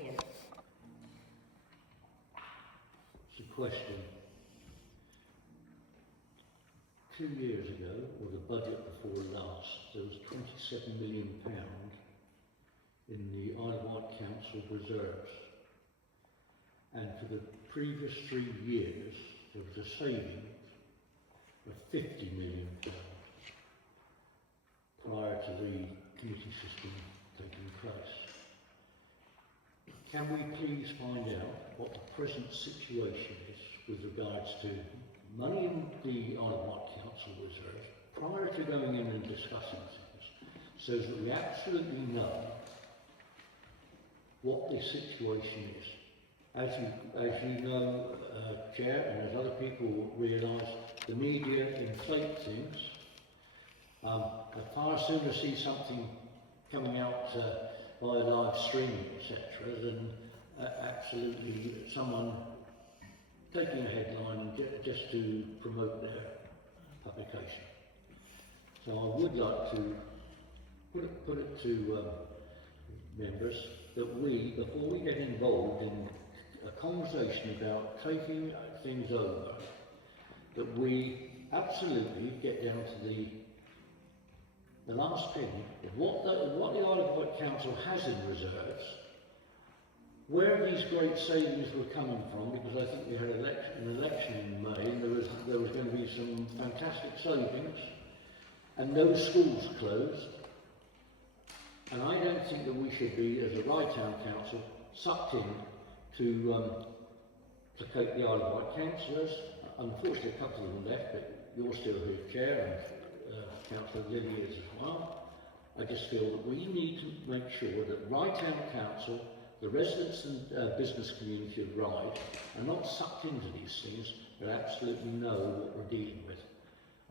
Ian? It's a question. 2 years ago, or the budget before last, there was £27 million in the Isle of Wight Council reserves. And for the previous 3 years, there was a saving of £50 million prior to the committee system taking place. Can we please find out what the present situation is with regards to money in the Isle of Wight Council reserve prior to going in and discussing things, so that we absolutely know what the situation is? As you know, Chair, and as other people realise, the media inflate things. I far sooner see something coming out by live streaming, etc., than absolutely someone taking a headline just to promote their publication. So I would like to put it to members that we, before we get involved in a conversation about taking things over, that we absolutely get down to the last penny of what the Isle of Wight Council has in reserves, where these great savings were coming from, because I think we had an election in May and there was going to be some fantastic savings, and no schools closed. And I don't think that we should be, as a Ryde Town Council, sucked in to cope the Isle of Wight councillors. Unfortunately, a couple of them left, but you're still here, Chair, and Councillor Lilly is as well. I just feel that we need to make sure that Ryde Town Council, the residents and business community of Ryde, are not sucked into these things, but absolutely know what we're dealing with.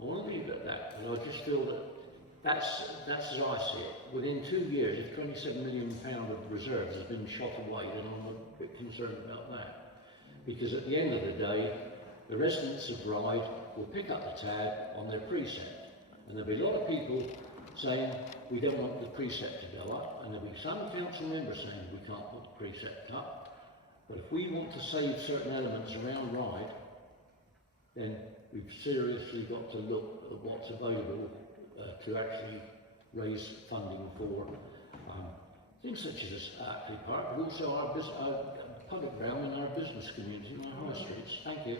I want to leave it at that, and I just feel that that's as I see it. Within 2 years, if £27 million of reserves has been shot away, then I'm a bit concerned about that. Because at the end of the day, the residents of Ryde will pick up the tab on their precept. And there'll be a lot of people saying, we don't want the precept to go up. And there'll be some council members saying, we can't put the precept up. But if we want to save certain elements around Ryde, then we've seriously got to look at what's available to actually raise funding for things such as Apsley Park, but also our public ground and our business community and our high streets. Thank you.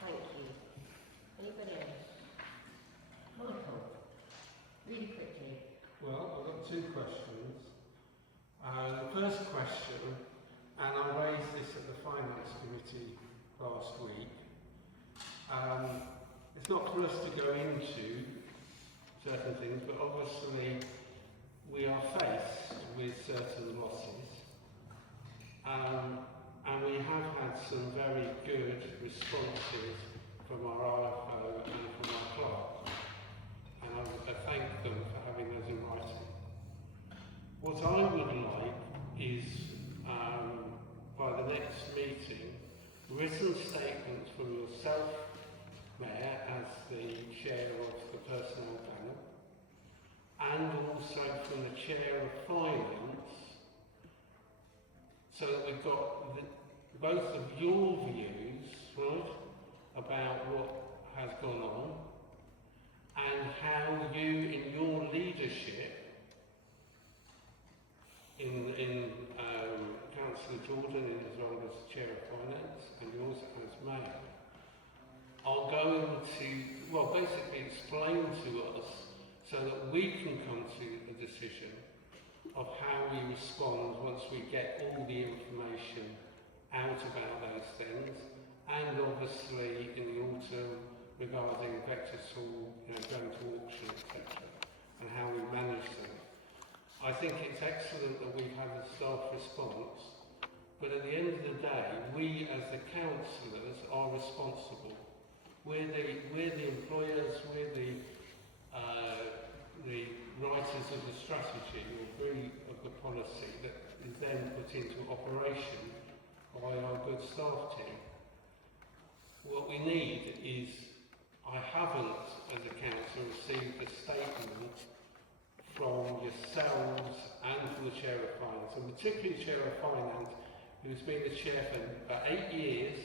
Thank you. Anybody else? Michael, really quickly. Well, I've got 2 questions. The first question, and I raised this at the Finance Committee last week, it's not for us to go into certain things, but obviously we are faced with certain losses, and we have had some very good responses from our IFO and from our clerk, and I thank them for having those in writing. What I would like is, by the next meeting, written statements from yourself, Mayor, as the chair of the personnel panel, and also from the chair of finance, so that we've got both of your views, right, about what has gone on, and how you, in your leadership, in Councillor Jordan, as well as chair of finance, and yours as mayor, are going to, well, basically explain to us so that we can come to a decision of how we respond once we get all the information out about those things, and obviously in the autumn regarding Vectis Hall, going to auction, etc., and how we manage them. I think it's excellent that we've had a staff response, but at the end of the day, we as the councillors are responsible. We're the employers, we're the writers of the strategy or brief of the policy that is then put into operation by our good staff team. What we need is, I haven't as a council received a statement from yourselves and from the Chair of Finance, and particularly the Chair of Finance, who's been the Chair for 8 years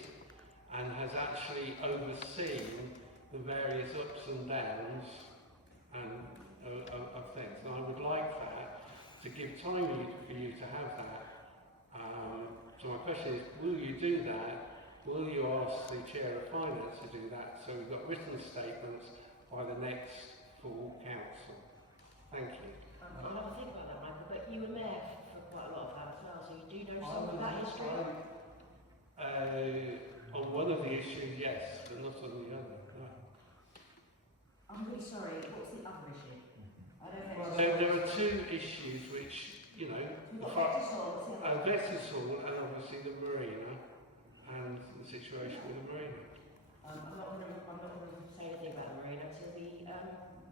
and has actually overseen the various ups and downs and of things. And I would like that, to give time for you to have that. So my question is, will you do that? Will you ask the Chair of Finance to do that? So we've got written statements by the next full council. Thank you. I'm not thinking about that, Michael, but you were mayor for quite a lot of that as well, so you do know some of that history? On one of the issues, yes, but not on the other. No. I'm really sorry, what's the other issue? I don't know. There are two issues which, We've got Vectis Hall, what's the other? Vectis Hall and obviously the marina and the situation with the marina. I'm not going to say anything about the marina until the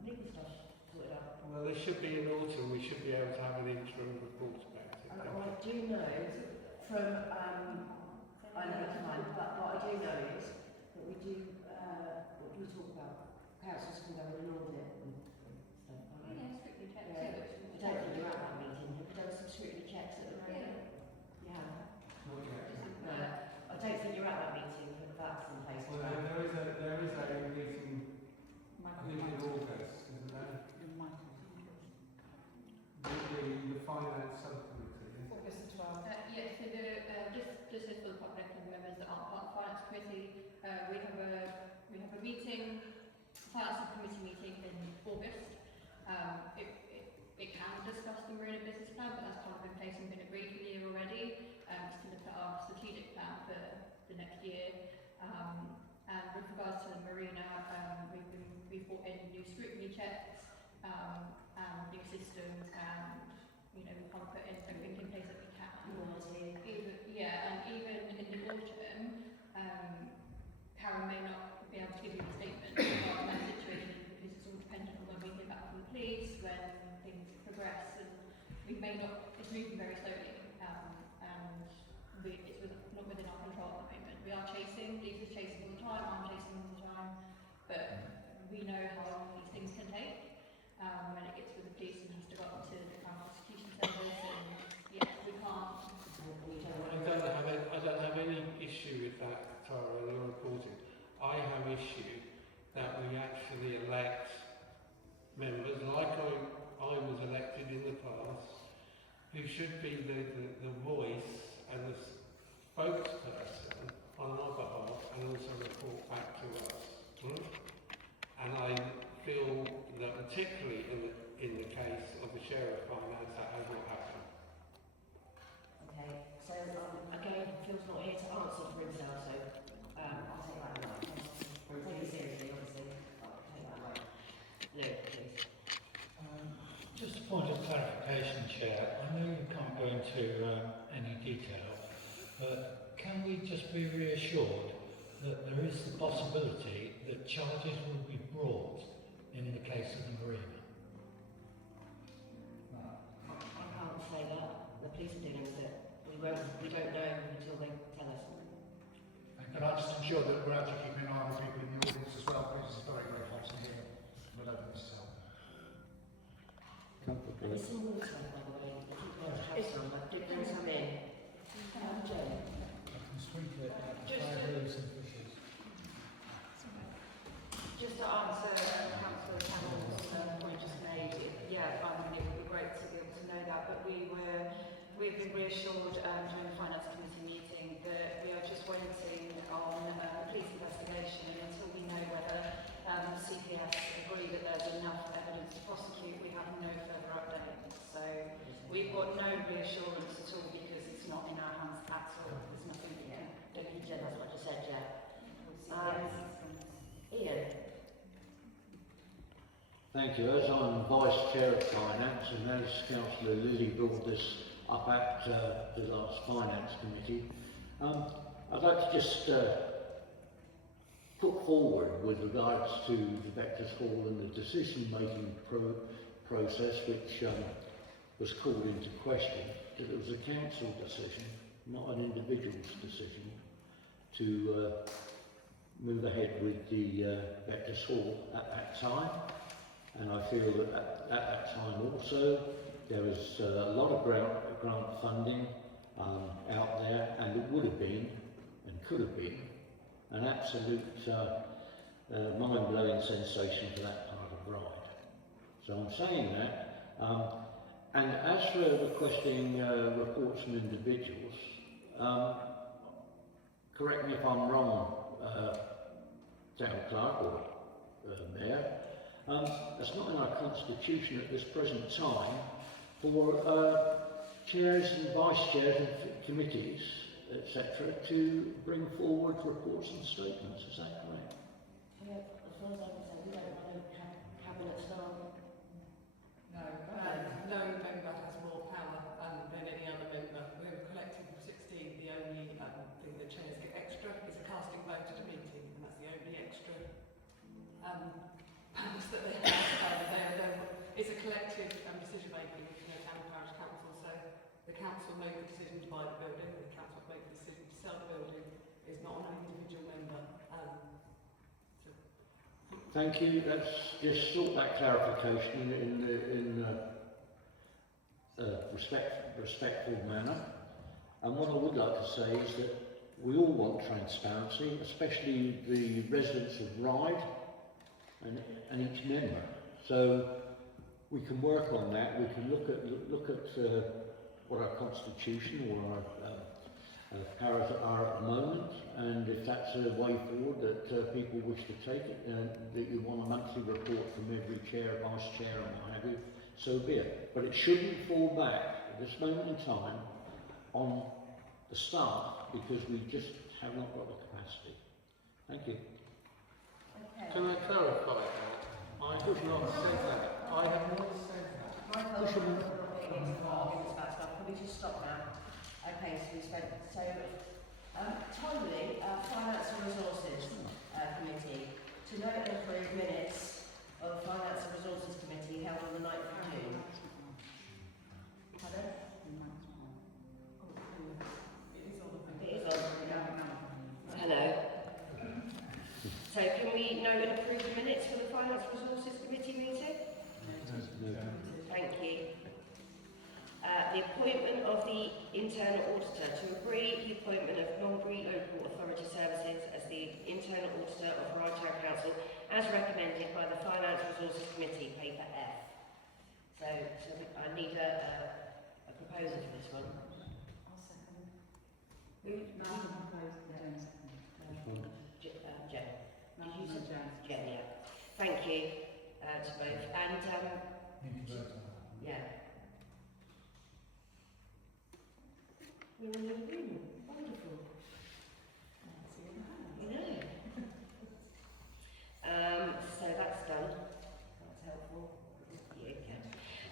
legal stuff sorted out. Well, there should be an autumn, we should be able to have an interim report about it. I do know from, I know it's fine, but what I do know is that we do, what do we talk about? Councils can go in and audit and stuff. Strictly check. I don't think you're at that meeting. Have you done some scrutiny checks at the marina? Yeah. Not yet. No, I don't think you're at that meeting, but that's in place. Well, there is a meeting, I think in August, isn't there? The finance subcommittee. August the 12th. Yes, so just for the public and members that aren't part of the Finance Committee, we have a meeting, Finance Subcommittee meeting in August. It can discuss the Marina Business Plan, but that's kind of in place and been agreed for the year already. It's to look at our strategic plan for the next year. And with regards to the marina, we've brought in new scrutiny checks, and new systems, and we can't put in everything in place that we can. And even in the autumn, Karen may not be able to give you a statement about that situation because it's all dependent on when we hear back from the police, when things progress, and we may not. It's moving very slowly, and it's not within our control at the moment. We are chasing. Lisa's chasing all the time. I'm chasing all the time, but we know how long these things can take. When it gets with the police and has to go up to the Crown Prosecution Service, and we can't. I don't have any issue with that, Tara, and your reporting. I have issue that we actually elect members, like I was elected in the past, who should be the voice and the spokesperson on our behalf and also report back to us. And I feel that particularly in the case of the Chair of Finance, that has not happened. Okay, so again, Phil's not here to answer for himself, so I'll take that away. Take it seriously, obviously. I'll take that away. Luke, please. Just a point of clarification, Chair. I know you can't go into any detail, but can we just be reassured that there is the possibility that charges will be brought in the case of the marina? I can't say that. The police are dealing with it. We don't know until they tell us. Can I just ensure that we're actually keeping an eye on the people in the audience as well, because it's very, very hot in here. We'll open this up. There's some water, by the way. I think there's have some, but did bring some in. Joe. Just to answer Councillor Campbell's point just made, it would be great to be able to know that, but we've been reassured during the Finance Committee meeting that we are just waiting on the police investigation until we know whether the CPS agree that there's enough evidence to prosecute. We have no further updates. So we've got no reassurance at all because it's not in our hands at all. There's nothing Don't you, Jen, that's what you said, yeah. Ian? Thank you. As I'm Vice Chair of Finance and as Councillor Lilly brought this up at the last Finance Committee, I'd like to just put forward with regards to the Vectors Hall and the decision-making process which was called into question, that it was a council decision, not an individual's decision, to move ahead with the Vectors Hall at that time. And I feel that at that time also there was a lot of grant funding out there, and it would have been and could have been an absolute mind-blowing sensation for that part of Ryde. So I'm saying that. And as for requesting reports from individuals, correct me if I'm wrong, Town Clerk or Mayor, it's not in our constitution at this present time for chairs and vice chairs of committees, etc., to bring forward reports and statements. Is that correct? Yeah, as far as I can say, we don't run a cabinet staff. No member has more power than any other member. We're a collective of 16. The only thing that chairs get extra is a casting vote at a meeting, and that's the only extra powers that they have. It's a collective decision making, town and parish council. So the council made the decision to buy the building, the council made the decision to sell the building. It's not on an individual member. Thank you. Let's just sort that clarification in respectful manner. And what I would like to say is that we all want transparency, especially the residents of Ryde and each member. So we can work on that. We can look at what our constitution or our powers are at the moment, and if that's a way forward that people wish to take it, that you want a monthly report from every chair, vice chair, and what have you, so be it. But it shouldn't fall back at this moment in time on the staff, because we just have not got the capacity. Thank you. Okay. Can I clarify that? I have not said that. I have not said that. Michael, can we just stop now? Okay, so we spent, timely, Finance and Resources Committee, to note and approve minutes of Finance and Resources Committee held on the 9th of June. Pardon? It is on. Hello. So can we note and approve the minutes for the Finance and Resources Committee meeting? Thank you. The appointment of the internal auditor, to agree the appointment of Mulberry Local Authority Services as the internal auditor of Ryde Town Council, as recommended by the Finance Resources Committee, paper F. So I need a proposal for this one. I'll second. Malcolm proposed, Jen seconded. Jen. Malcolm and Jen. Jen, yeah. Thank you to both. And yeah. We're in the room. Wonderful. You know. So that's done. That's helpful. Yeah.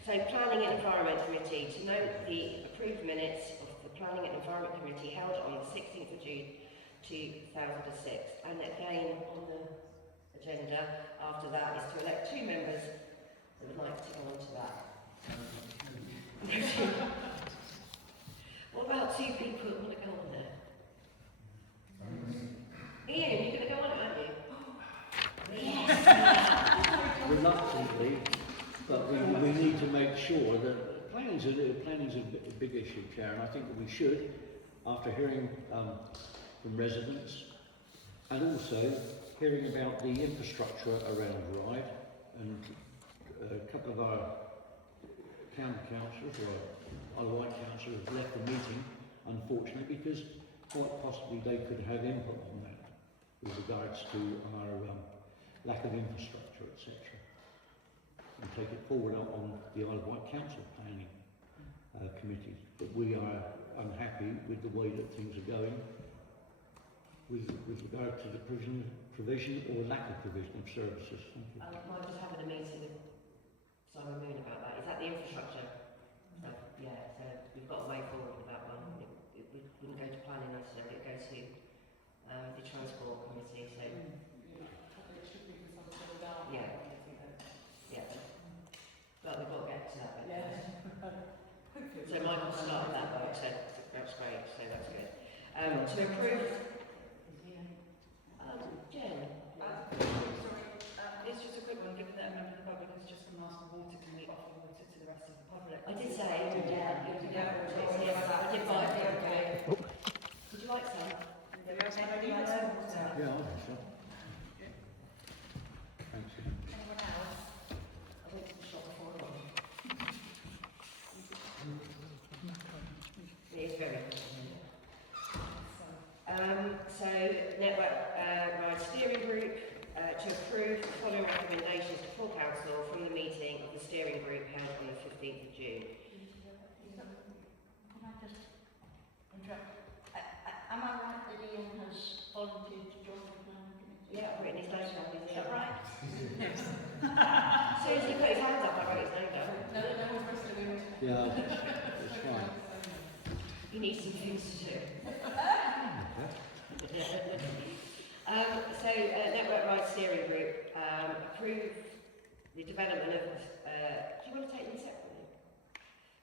So Planning and Environment Committee, to note the approved minutes of the Planning and Environment Committee held on the 16th of June 2006. And again on the agenda after that is to elect 2 members that would like to go on to that. What about 2 people that want to go on there? Ian, you're going to go on it, aren't you? Yes! Reluctantly, but we need to make sure that planning's a big issue, Chair, and I think that we should, after hearing from residents, and also hearing about the infrastructure around Ryde, and a couple of our county councillors, or IsleOfWight councillors, have left the meeting, unfortunately, because quite possibly they could have input on that with regards to our lack of infrastructure, etc. And take it forward on the IsleOfWight Council Planning Committee. But we are unhappy with the way that things are going, with regard to the provision or lack of provision of services? Thank you. I'm just having a meeting with Simon Moon about that. Is that the infrastructure? So, yeah, so we've got a way forward with that one. It wouldn't go to planning necessarily, it goes to the transport committee, so It should be for some sort of down. yeah. But we've got to get to that bit. So Michael started that work, so that's great, so that's good. To approve, Jen. It's just a quick one, given that a member of the public has just come asked for water, can we offer water to the rest of the public? I did say, I did buy it, okay. Would you like some? Yeah, I think so. Thank you. Anyone else? I went to the shop before I got here. It is very good. So, Network Ryde Steering Group to approve the following recommendations to full council from the meeting of the steering group held on the 15th of June. Can I just interrupt? Am I right that Ian has volunteered to join the planning committee? Yeah, I've written his name down. Is that right? As soon as he put his hand up, I wrote his name down. No one's pressed the wheel. Yeah, that's fine. He needs some things to do. Network Ryde Steering Group approve the development of. Do you want to take them separately?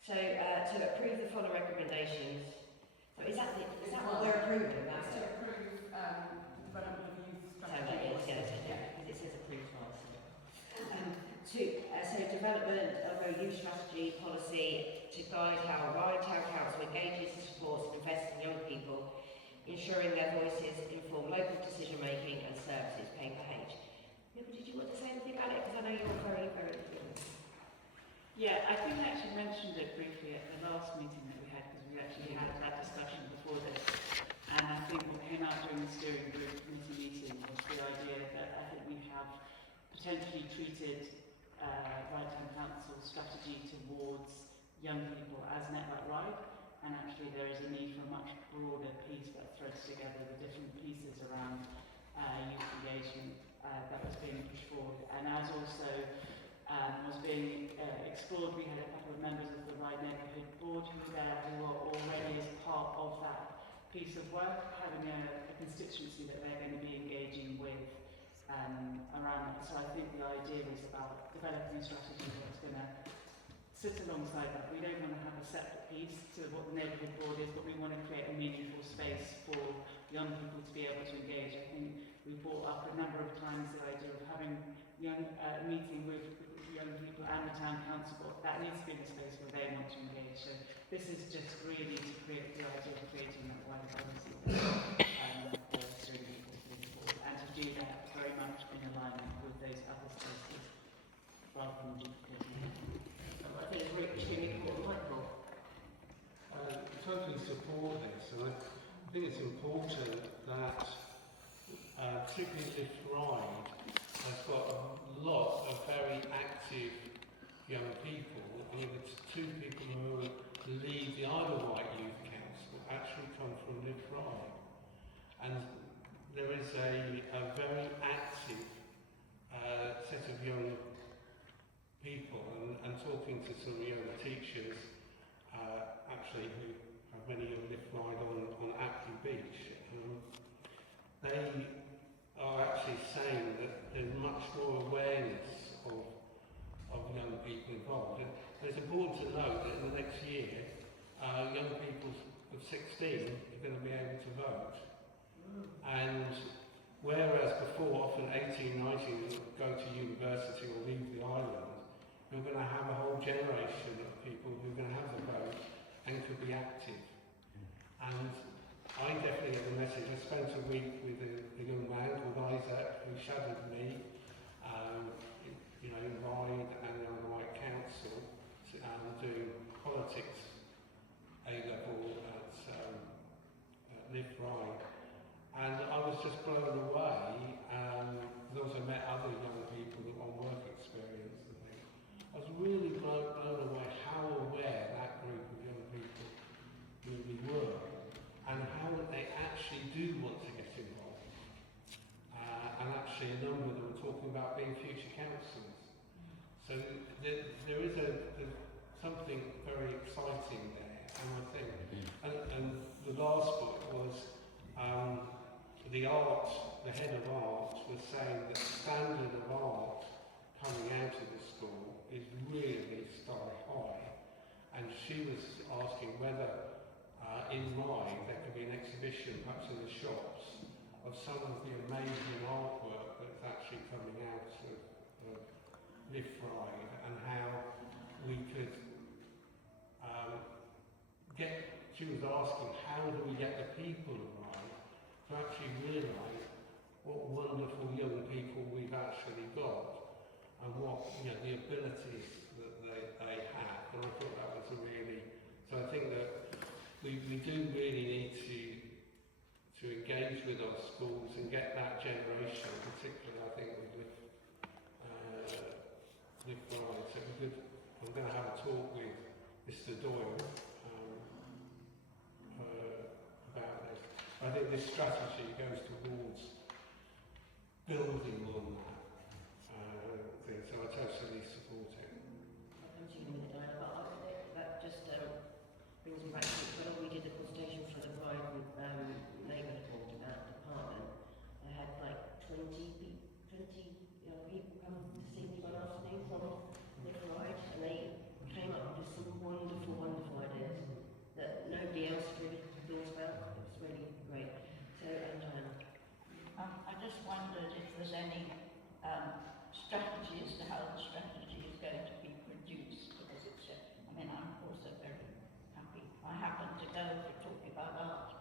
So to approve the following recommendations. So is that what we're approving? That's to approve development of youth So strategy. because it says approved twice. So development of a youth strategy policy to guide how Ryde Town Council engages, supports and invests in young people, ensuring their voices inform local decision making and services. Paper H. Nicola, did you want to say anything about it? Because I know you're very, very good. Yeah, I think I actually mentioned it briefly at the last meeting that we had, because we actually had that discussion before this. And I think what came out during the steering group committee meeting was the idea that I think we have potentially treated Ryde Town Council strategy towards young people as Network Ryde, and actually there is a need for a much broader piece that threads together the different pieces around youth engagement that was being pushed forward. And as also was being explored, we had a couple of members of the Ryde Neighbourhood Board who were there, who are already as part of that piece of work, having a constituency that they're going to be engaging with around that. So I think the idea is about developing a strategy that's going to sit alongside that. We don't want to have a separate piece to what the neighbourhood board is, but we want to create a meaningful space for young people to be able to engage. I think we've brought up a number of times the idea of having meeting with young people and the town council, but that needs to be in a space where they want to engage. So this is just really to create the idea of creating that wider policy for young people to move forward, and to do that very much in alignment with those other spaces rather than duplicating. I think it's really extremely important, Michael. Totally support this, and I think it's important that particularly this Ryde has got a lot of very active young people. I mean, it's two people who lead the IsleOfWight Youth Council actually come from this Ryde, and there is a very active set of young people, and talking to some young teachers actually who have many of this Ryde on Apsley Beach, they are actually saying that there's much more awareness of young people involved. And it's important to note that in the next year, young people of 16 are going to be able to vote. And whereas before often 18, 19 go to university or leave the island, we're going to have a whole generation of people who are going to have the vote and could be active. And I definitely get the message. I spent a week with a young man called Isaac who shadowed me, in Ryde and the IsleOfWight Council, doing politics A-level at Live Ryde. And I was just blown away. I also met other young people on work experience and things. I was really blown away how aware that group of young people really were, and how they actually do want to get involved. So there is something very exciting there, and I think, and the last book was the head of art was saying that the standard of art coming out of the school is really sky high, and she was asking whether in Ryde there could be an exhibition, perhaps in the shops, of some of the amazing artwork that's actually coming out of Lift Ryde, and how we could she was asking, how do we get the people of Ryde to actually realise what wonderful young people we've actually got, and what, you know, the abilities that they have. And I thought that was a really, so I think that we do really need to engage with our schools and get that generation, particularly I think with Lift Ryde. So it'd be good. I'm going to have a talk with Mr. Doyle about this. I think this strategy goes towards building on that thing, so I totally support it. I'm assuming that just brings me back to when we did the consultation for the Ryde neighbourhood board in that department. I had like 20 young people come to see me one afternoon from Lift Ryde, and they came up with some wonderful, wonderful ideas that nobody else really thought about. It was really great. So, I just wondered if there's any strategy as to how the strategy is going to be produced, because it's, I mean, I'm also very happy. I happened to go, for talking about art,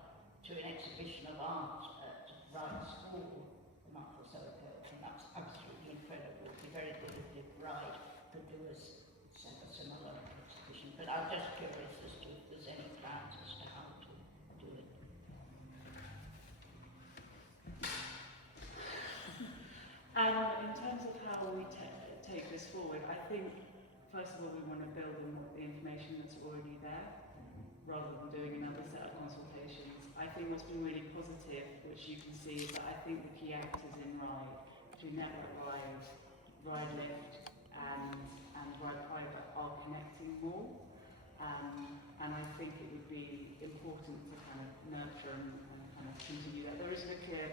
to an exhibition of art at Ryde School a month or so ago, and that's absolutely incredible. It would be very good if Ryde could do a similar exhibition, but I'm just curious as to if there's any plans as to how to do it. In terms of how we take this forward, I think, first of all, we want to build on the information that's already there, rather than doing another set of consultations. I think what's been really positive, which you can see, is that I think the key actors in Ryde, through Network Ryde, Ryde Lift, and Ryde Private, are connecting more. And I think it would be important to kind of nurture and kind of continue that. There isn't a clear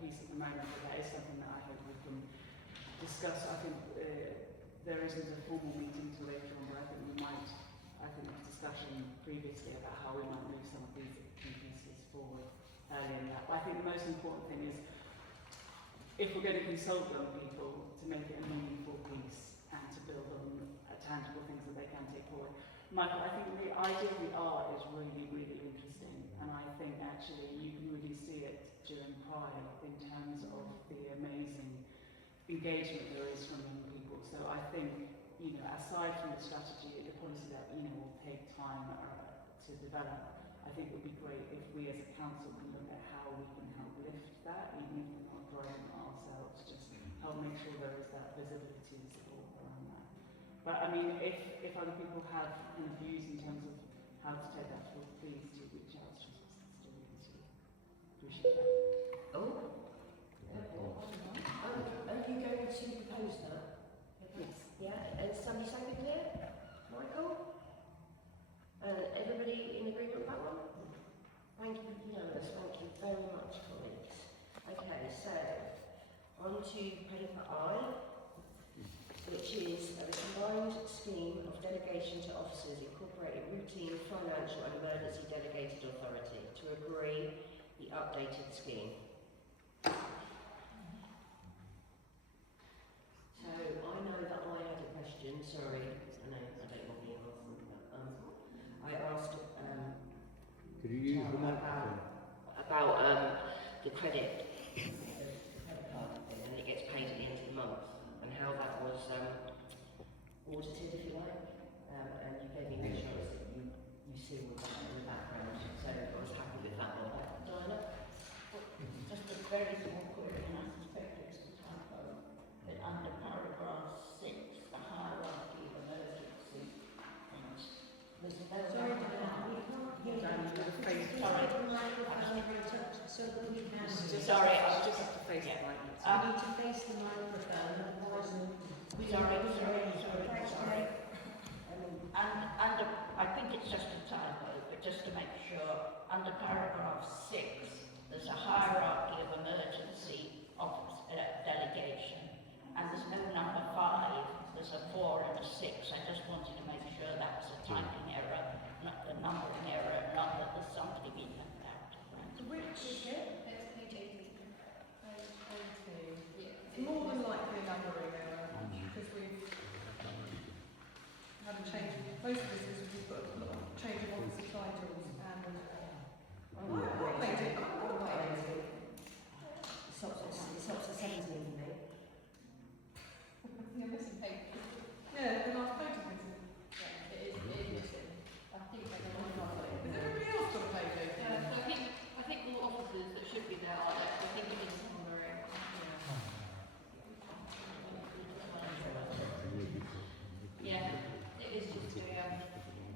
piece at the moment, but that is something that I hope we can discuss. I think there isn't a formal meeting till later on, but I think there was discussion previously about how we might move some of these key pieces forward earlier in that. But I think the most important thing is, if we're going to consult young people, to make it a meaningful piece and to build on tangible things that they can take forward. Michael, I think the idea of the art is really, really interesting, and I think actually you can really see it during Pride in terms of the amazing engagement there is from young people. So I think, you know, aside from the strategy, the policy that, you know, will take time to develop, I think it would be great if we as a council can look at how we can help lift that, even if we're not driving it ourselves, just help make sure there is that visibility and support around that. But I mean, if other people have kind of views in terms of how to take that forward, please do reach out to us. Appreciate that. Are you going to propose that? Yes. Yeah, and somebody second here? Michael? Everybody in agreement with that one? Thank you, unanimous. Thank you very much, colleagues. Okay, so on to paper I, which is a combined scheme of delegation to officers incorporating routine, financial and emergency delegated authority to agree the updated scheme. So I know that I had a question, sorry, I don't want to be answering, but I asked Could you use the microphone? about the credit card thing, and it gets paid at the end of the month, and how that was audited, if you like, and you gave me reassurance that you see all that in the background, so I was happy with that one. Diana? Just a very small query, and I suspect it's a typo, that under paragraph 6, the hierarchy of emergency things, there's no... Sorry, Diana, we can't hear you. Sorry. So that we can... Sorry, I'll just have to face the mic. You need to face the microphone, otherwise Under, I think it's just a typo, but just to make sure, under paragraph 6, there's a hierarchy of emergency office delegation, and there's no number 5, there's a 4 and a 6. I just wanted to make sure that was a typing error, not a numbering error, not that there's something being left out. Which It's page 18. It's more than likely a numbering error, because we've had a change. Most of this is we've got a lot of change of officer titles and what made it? It's up to 17 for me. You're missing pages. Yeah, the last page is missing. Yeah, it is missing. I think they're going to Has everybody else got a page 18? I think all officers that should be there are there. I think it is numbering. Yeah, it is just a,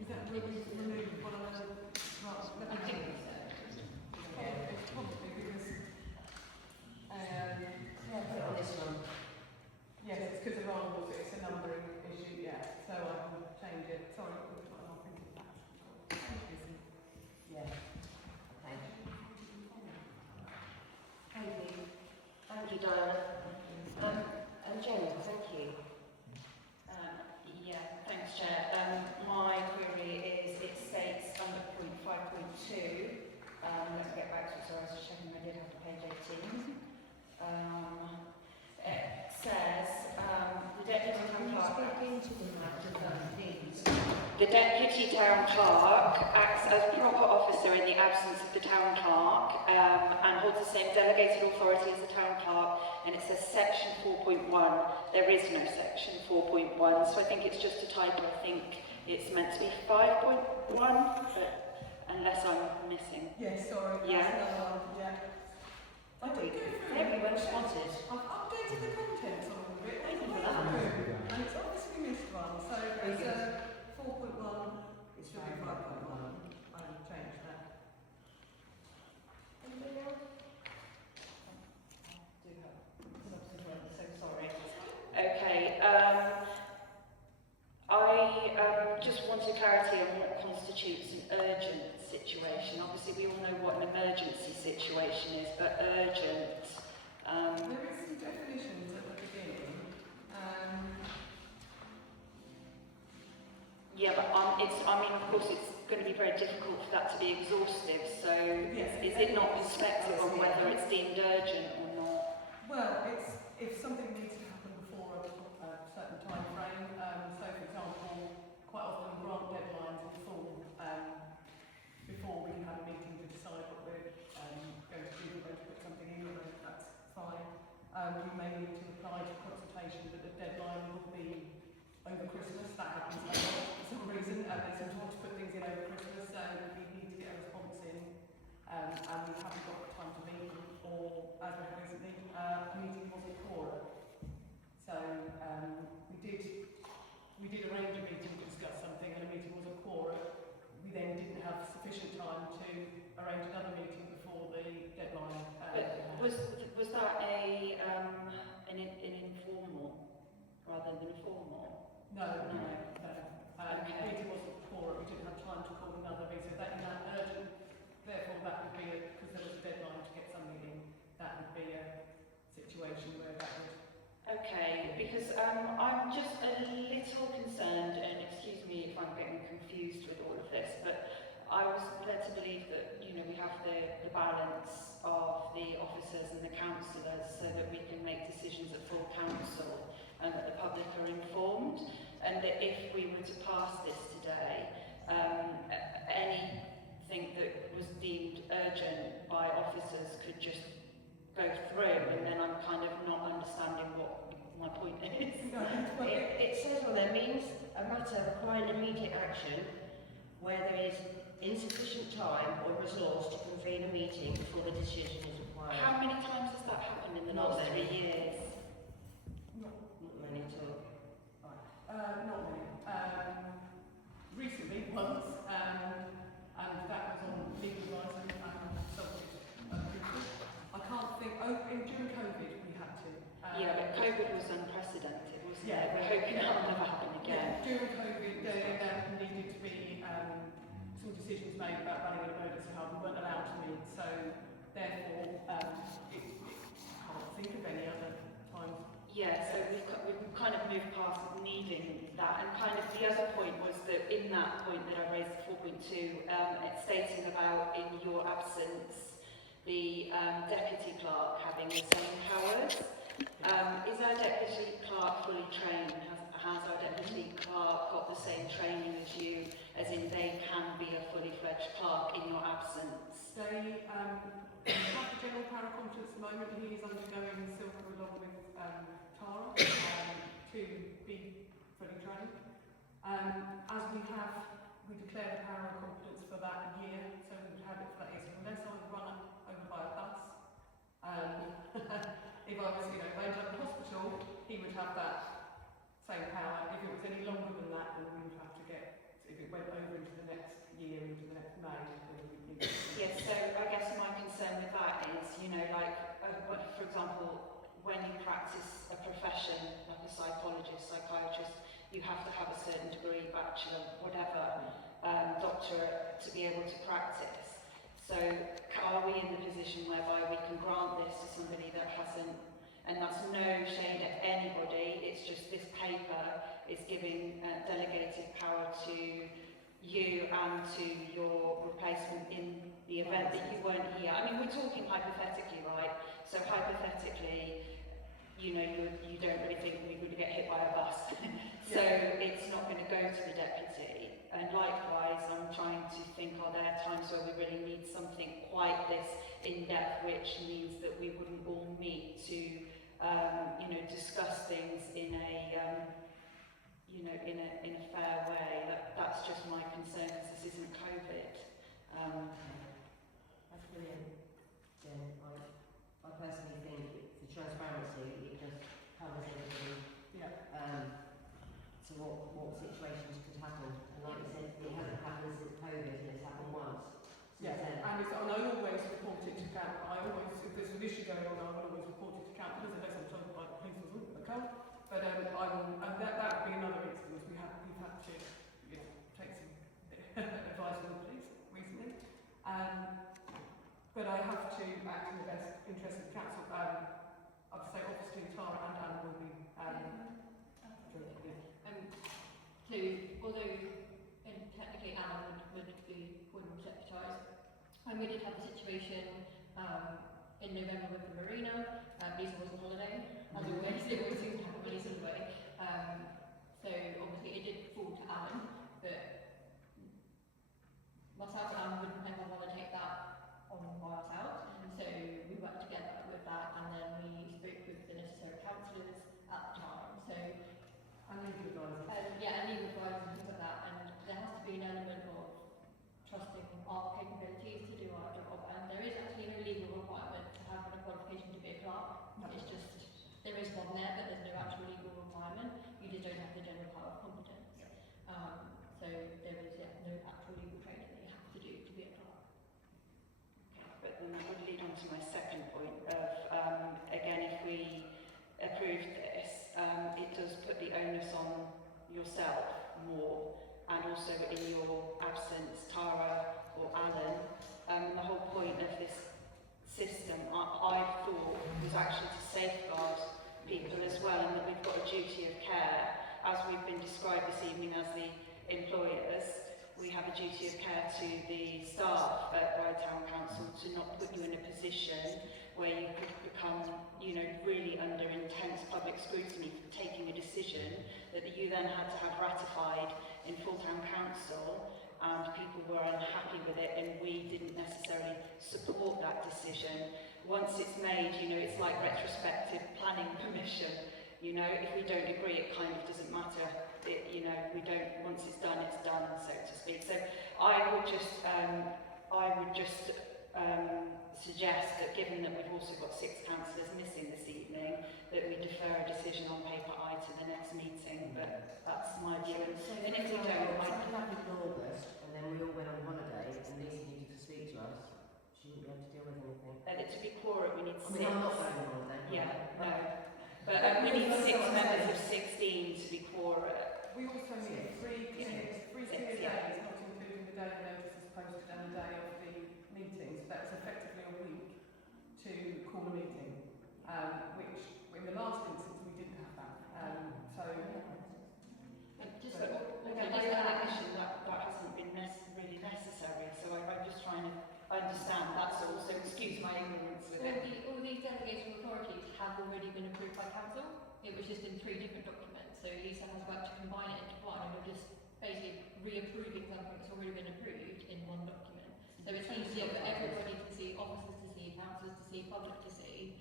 Is that removed one of the parts? I think so. It's probably because Yeah, put it on this one. yes, it's because of our rules, it's a numbering issue, yeah. So I can change it. Sorry, it looks like I'm thinking that. Yeah. Thank you. Thank you. Thank you, Diana. And Jen, thank you. Yeah, thanks, Chair. My query is, it states under point 5.2, let's get back to it, so I was just checking I did have the page 18. It says, the Deputy Town Clerk... The Deputy Town Clerk acts as proper officer in the absence of the Town Clerk and holds the same delegated authority as the Town Clerk, and it says section 4.1. There is no section 4.1, so I think it's just a typo. I think it's meant to be 5.1, but unless I'm missing. Yes, sorry, that's Yeah. another one, yeah. I did go through Very well spotted. I've updated the contents on it a bit. Thank you for that. And it's obviously missed one, so there's a 4.1, it should be 5.1. I will change that. Anybody else? Do have some observations, so sorry. Okay, I just wanted clarity on what constitutes an urgent situation. Obviously, we all know what an emergency situation is, but urgent. There is some definitions at the beginning. Yeah, but of course, it's going to be very difficult for that to be exhaustive. So, Yes, is it not perspective on whether it's deemed urgent or not? Well, it's if something needs to happen before a certain time frame. So, for example, quite often we grant deadlines in full before we can have a meeting to decide what we're going to do. We're going to put something in, and that's fine. We may need to apply for consultation, but the deadline will be over Christmas. That happens a lot for some reason, and they sort of want to put things in over Christmas, so we need to get a response in, and we haven't got time to meet, or as we have recently, a meeting wasn't quorum. So we did arrange a meeting to discuss something, and a meeting wasn't quorum. We then didn't have sufficient time to arrange another meeting before the deadline. Was that an informal rather than formal? No. The meeting wasn't quorum. We didn't have time to call another meeting. That is urgent. Therefore, that would be because there was a deadline to get something in. That would be a situation where that would. Okay, because I'm just a little concerned, and excuse me if I'm getting confused with all of this, but I was led to believe that, you know, we have the balance of the officers and the councillors so that we can make decisions at full council and that the public are informed, and that if we were to pass this today, anything that was deemed urgent by officers could just go through, and then I'm kind of not understanding what my point is. It says on there means a matter requiring immediate action where there is insufficient time or resource to convene a meeting before the decision is required. How many times has that happened in the Not last 3 many. years? Not many at all. Not many. Recently, once, and that was on legal advice and consulted people. I can't think. During COVID, we had to. Yeah, but COVID was unprecedented, wasn't Yeah. We're hoping that will never happen again. During COVID, there needed to be some decisions made about running an emergency hub. We weren't allowed to meet, so therefore, can't think of any other times. Yeah, so we've kind of moved past needing that, and kind of the other point was that in that point that I raised at 4.2, it's stating about in your absence the deputy clerk having the same powers. Is our deputy clerk fully trained? Has our deputy clerk got the same training as you, as in they can be a fully fledged clerk in your absence? They have the general power of competence at the moment. He is undergoing silver along with Tara to be fully trained. As we declared the power of competence for that year, so we would have it for that year. So unless I was run over by a bus, if I was, if I ended up in hospital, he would have that same power. If it was any longer than that, then we would have to get, if it went over into the next year, into the next May, then we would need to. Yes, so I guess my concern with that is, for example, when you practice a profession, like a psychologist, psychiatrist, you have to have a certain degree, bachelor, whatever, doctorate to be able to practice. So are we in the position whereby we can grant this to somebody that hasn't, and that's no shade at anybody, it's just this paper is giving delegated power to you and to your replacement in the event that you weren't here. I mean, we're talking hypothetically, right? So hypothetically, you don't really think we would get hit by a bus. So it's not going to go to the deputy. And likewise, I'm trying to think, are there times where we really need something quite this in-depth, which means that we wouldn't all meet to, discuss things in a, in a fair way. That's just my concern, because this isn't COVID. That's brilliant, Jen. I personally think the transparency, it just covers everything. To what situations could happen. And like you said, it hasn't happened since COVID, and it's happened once. And I always report it to camp. If there's an issue going on, I will always report it to camp, unless I'm told by the police or something, I can't. But I will, and that would be another instance. We've had to take some advice from the police recently. But I have to act in the best interest of the council. I'd say obviously Tara and Anne will be So, although technically Alan would deputise, and we did have a situation in November with the marina. Lisa was on holiday, as always. It always seems to happen when Lisa's away. So obviously it did fall to Alan, but myself and Alan would never want to take that on by ourselves. So we worked together with that, and then we spoke with the necessary councillors at the time. So and legal advisors. And legal advisors and things like that. And there has to be an element of trusting our capabilities to do our job. And there is actually no legal requirement to have a qualification to be a clerk. No. It's just, there is one there, but there's no actual legal requirement. You just don't have the general power of competence. So there is no actual legal training that you have to do to be a clerk. But then that would lead on to my second point of, again, if we approve this, it does put the onus on yourself more, and also in your absence, Tara or Alan. The whole point of this system, I thought, was actually to safeguard people as well, and that we've got a duty of care. As we've been described this evening as the employers, we have a duty of care to the staff at Ryde Town Council to not put you in a position where you could become, really under intense public scrutiny for taking a decision that you then had to have ratified in full town council, and people were unhappy with it, and we didn't necessarily support that decision. Once it's made, it's like retrospective planning permission. If we don't agree, it kind of doesn't matter. We don't. Once it's done, so to speak. So I would just suggest that, given that we've also got 6 councillors missing this evening, that we defer a decision on paper I to the next meeting. But that's my view. And if we don't, something happened in August, and then we all went on holiday, and Lisa needed to speak to us. She wouldn't be able to deal with anything. to be quorum, we need 6. I'm not going on holiday. Yeah, no. But we need 6 members of 16 it was just in 3 different documents. So Lisa has worked to combine it into one, and we're just basically reapproving something that's already been approved in one document. So it's easier for everybody to see, officers to see, councillors to see, public to see.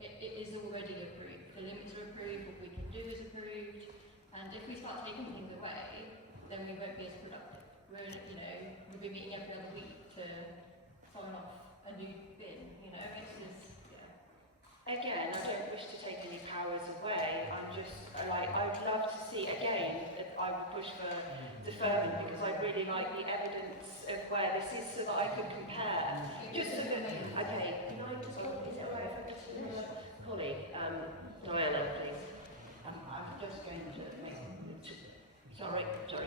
It is already approved. The limits are approved, what we can do is approved, and if we start taking things away, then we won't be as productive. We'll be meeting every other week to sign off a new bin, it's just, Again, I don't wish to take any powers away. I'm just like, I would love to see, again, that I would push for deferment because I really like the evidence of where this is so that I could compare. Just so that, Okay, can I just, is it alright if I just colleague, Diana, please? I'm just going to make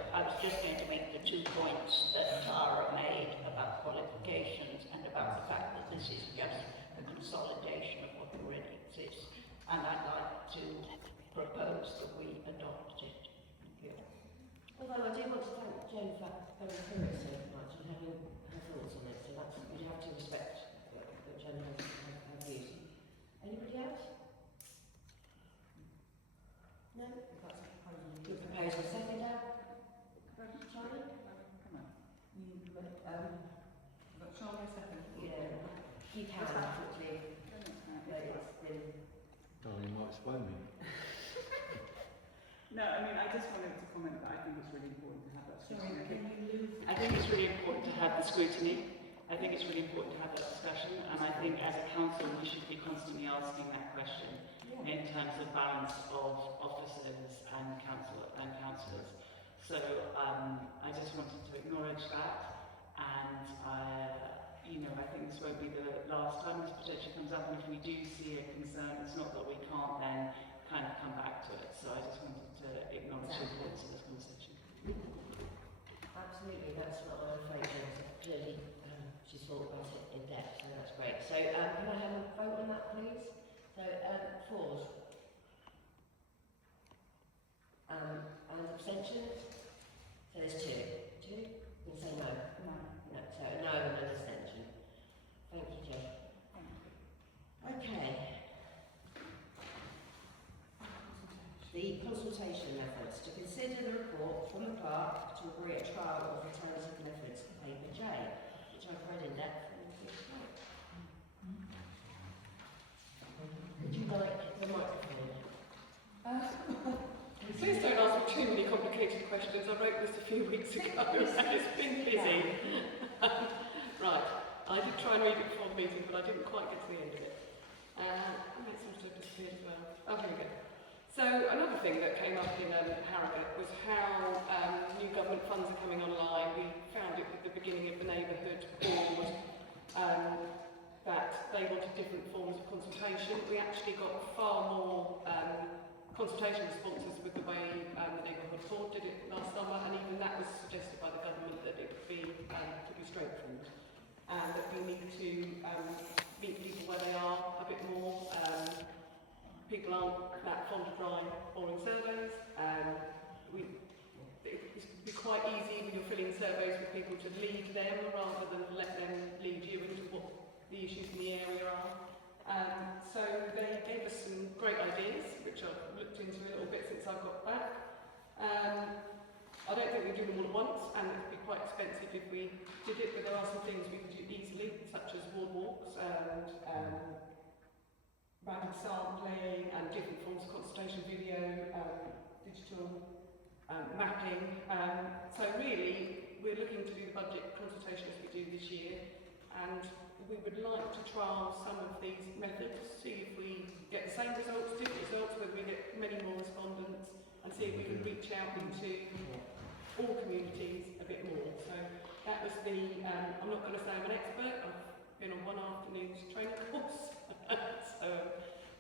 I was just going to make the 2 points that Tara made about qualifications and about the fact that this is just a consolidation of what already exists. And I'd like to propose that we adopt it. Thank you. Although I do want to thank Jen for going through it so much and having her thoughts on it, so we have to respect that Jen has her views. Anybody else? No? Good proposal. Seconder? Charlie? Charlie second. Yeah. You can, unfortunately. But it's been... Darling, you might explain me. No, I mean, I just wanted to comment that I think it's really important to have that scrutiny. Sorry, I think it's really important to have the scrutiny. I think it's really important to have that discussion, and I think as a council we should be constantly asking that question in terms of balance of officers and councillors. So I just wanted to acknowledge that, and I think this won't be the last time this potentially comes up, and if we do see a concern, it's not that we can't then kind of come back to it. So I just wanted to acknowledge the importance of this conversation. Absolutely, that's what I'm afraid of. Clearly, she's thought about it in depth, so that's great. So can I have a vote on that, please? So, 4s. And abstentions? So there's 2. 2? You can say no. No. So a no and an abstention. Thank you, Jeff. Okay. The consultation methods. To consider the report from the clerk to agree a trial of alternative methods, paper J, which I've read in depth. Would you like the microphone? Please don't ask me too many complicated questions. I wrote this a few weeks ago and it's been busy. Right, I did try and read it before the meeting, but I didn't quite get to the end of it. It seems to have disappeared as well. Oh, here we go. So another thing that came up in Harrogate was how new government funds are coming online. We found it at the beginning of the neighbourhood board that they wanted different forms of consultation. We actually got far more consultation responses with the way the neighbourhood board did it last summer, and even that was suggested by the government that it could be strengthened, and that we need to meet people where they are a bit more. People aren't that fond of dry, boring surveys. It would be quite easy when you're filling surveys with people to lead them rather than let them lead you into what the issues in the area are. So they gave us some great ideas, which I've looked into a little bit since I got back. I don't think we do them all at once, and it would be quite expensive if we did it, but there are some things we can do easily, such as ward walks and rapid sampling and different forms of consultation video, digital mapping. So really, we're looking to do the budget consultation as we do this year, and we would like to trial some of these methods, see if we get the same results, different results, whether we get many more respondents, and see if we can reach out into all communities a bit more. So that was the, I'm not going to say I'm an expert, I've been on one afternoon's training course,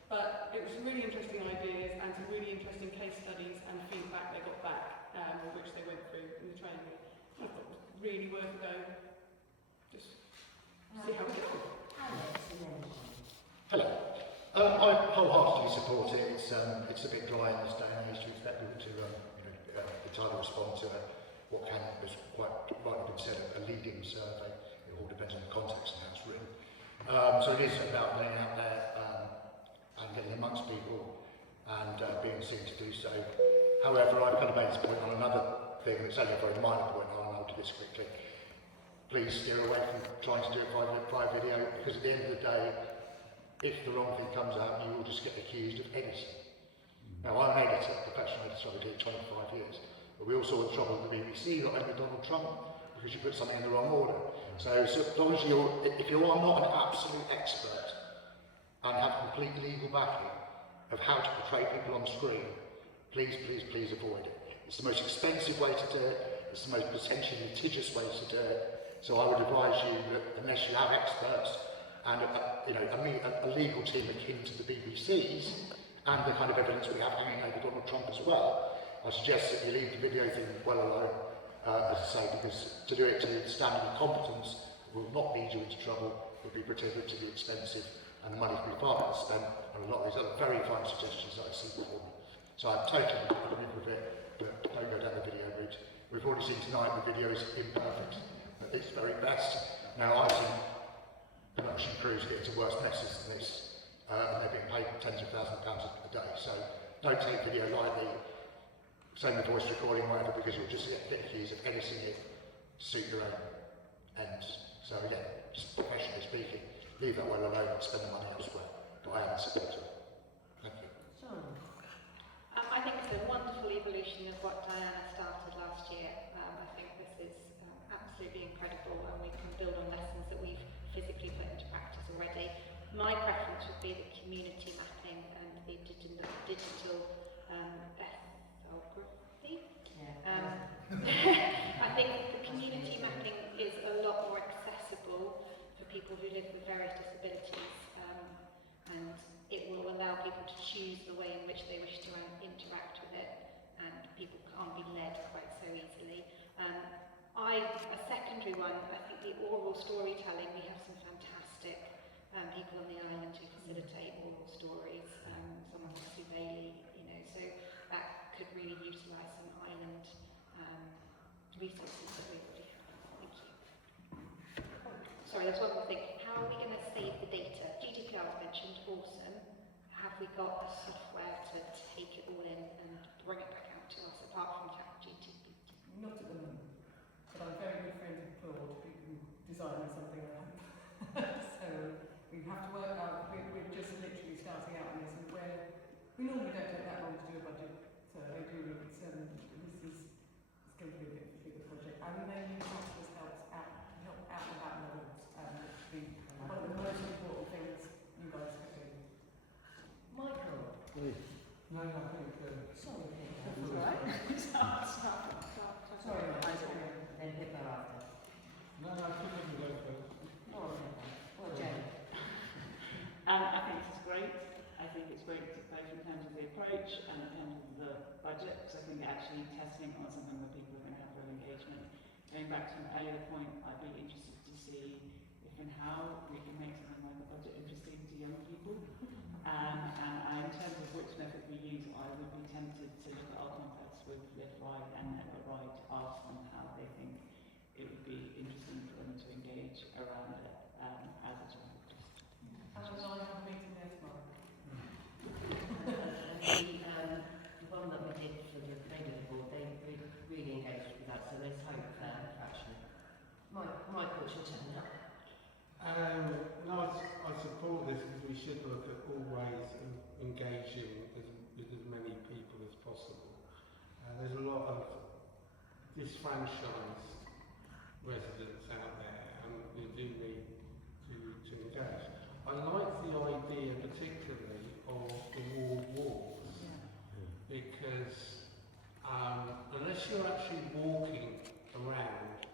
but it was some really interesting ideas and some really interesting case studies and feedback they got back, which they went through in the training. I thought it was really worth a go. Just see how we go. Hello. I wholeheartedly support it. It's a bit dry in this day and age to expect people to entirely respond to what can, as quite rightly been said, a leading survey. It all depends on the context and how it's written. So it is about laying out there and getting amongst people and being seen to do so. However, I've kind of made this point on another thing, it's only a very minor point, and I'll do this quickly. Please steer away from trying to do it by video, because at the end of the day, if the wrong thing comes out, you will just get accused of editing. Now, I'm an editor, professional editor, I've been doing 25 years, but we all saw the trouble with the BBC, not only Donald Trump, because you put something in the wrong order. So as long as if you are not an absolute expert and have complete legal backing of how to portray people on screen, please, please, please avoid it. It's the most expensive way to do it, it's the most potentially litigious way to do it. So I would advise you that unless you have experts and a legal team akin to the BBC's and the kind of evidence we have hanging over Donald Trump as well, I suggest that you leave the video thing well alone, as I say, because to do it to the standard of competence will not lead you into trouble, will be prohibitively expensive, and the money can be far better spent on a lot of these other very fine suggestions that I see before me. So I'm totally agree with it, but don't go down the video route. We've already seen tonight the video is imperfect at its very best. Now I've seen production crews get into worse messes than this, and they're being paid tens of thousands of pounds a day. So don't take video lightly, send the voice recording, whatever, because you'll just get accused of editing it to suit your own ends. So again, just professionally speaking, leave that well alone and spend the money elsewhere. But I am a supporter. Thank you. I think it's a wonderful evolution of what Diana started last year. I think this is absolutely incredible, and we can build on lessons that we've physically put into practice already. My preference would be the community mapping and the digital ethnography. I think the community mapping is a lot more accessible for people who live with various disabilities, and it will allow people to choose the way in which they wish to interact with it, and people can't be led quite so easily. A secondary one, I think the oral storytelling, we have some fantastic people on the island who facilitate oral stories, someone like Sue Bailey, so that could really utilise some island resources that we already have. Thank you. Sorry, there's one more thing. How are we going to save the data? GDPR was mentioned, awesome. Have we got a software to take it all in and bring it back out to us, apart from ChatGPT? Not at the moment, but I'm very good friends with Claude, who can design something like that. So we have to work out, we're just literally starting out on this, and we normally don't take that long to do a budget survey, do we? It's going to be a bit of a bigger project, and then you councillors help out and about levels, one of the most important things you guys can do. Michael? No, I think... Sorry, that's all right. Sorry, then Pippa after. No, I think we can go first. Well, Jen. I think this is great. I think it's great both in terms of the approach and in terms of the budget, because I think actually testing on something where people are going to have real engagement. Going back to an earlier point, I'd be interested to see if and how we can make something like a budget interesting to young people. And in terms of which method we use, I would be tempted to look at our contacts with IsleOfWight and IsleOfWight to ask them how they think it would be interesting for them to engage around it as a child. And I have a meeting there tomorrow. The one that we did for the Labour board, they really engaged with that, so there's hope there, actually. Mike, what's your turn now? I support this, because we should look at all ways of engaging with as many people as possible. There's a lot of disfranchised residents out there, and we do need to engage. I like the idea particularly of the walled walls, because unless you're actually walking around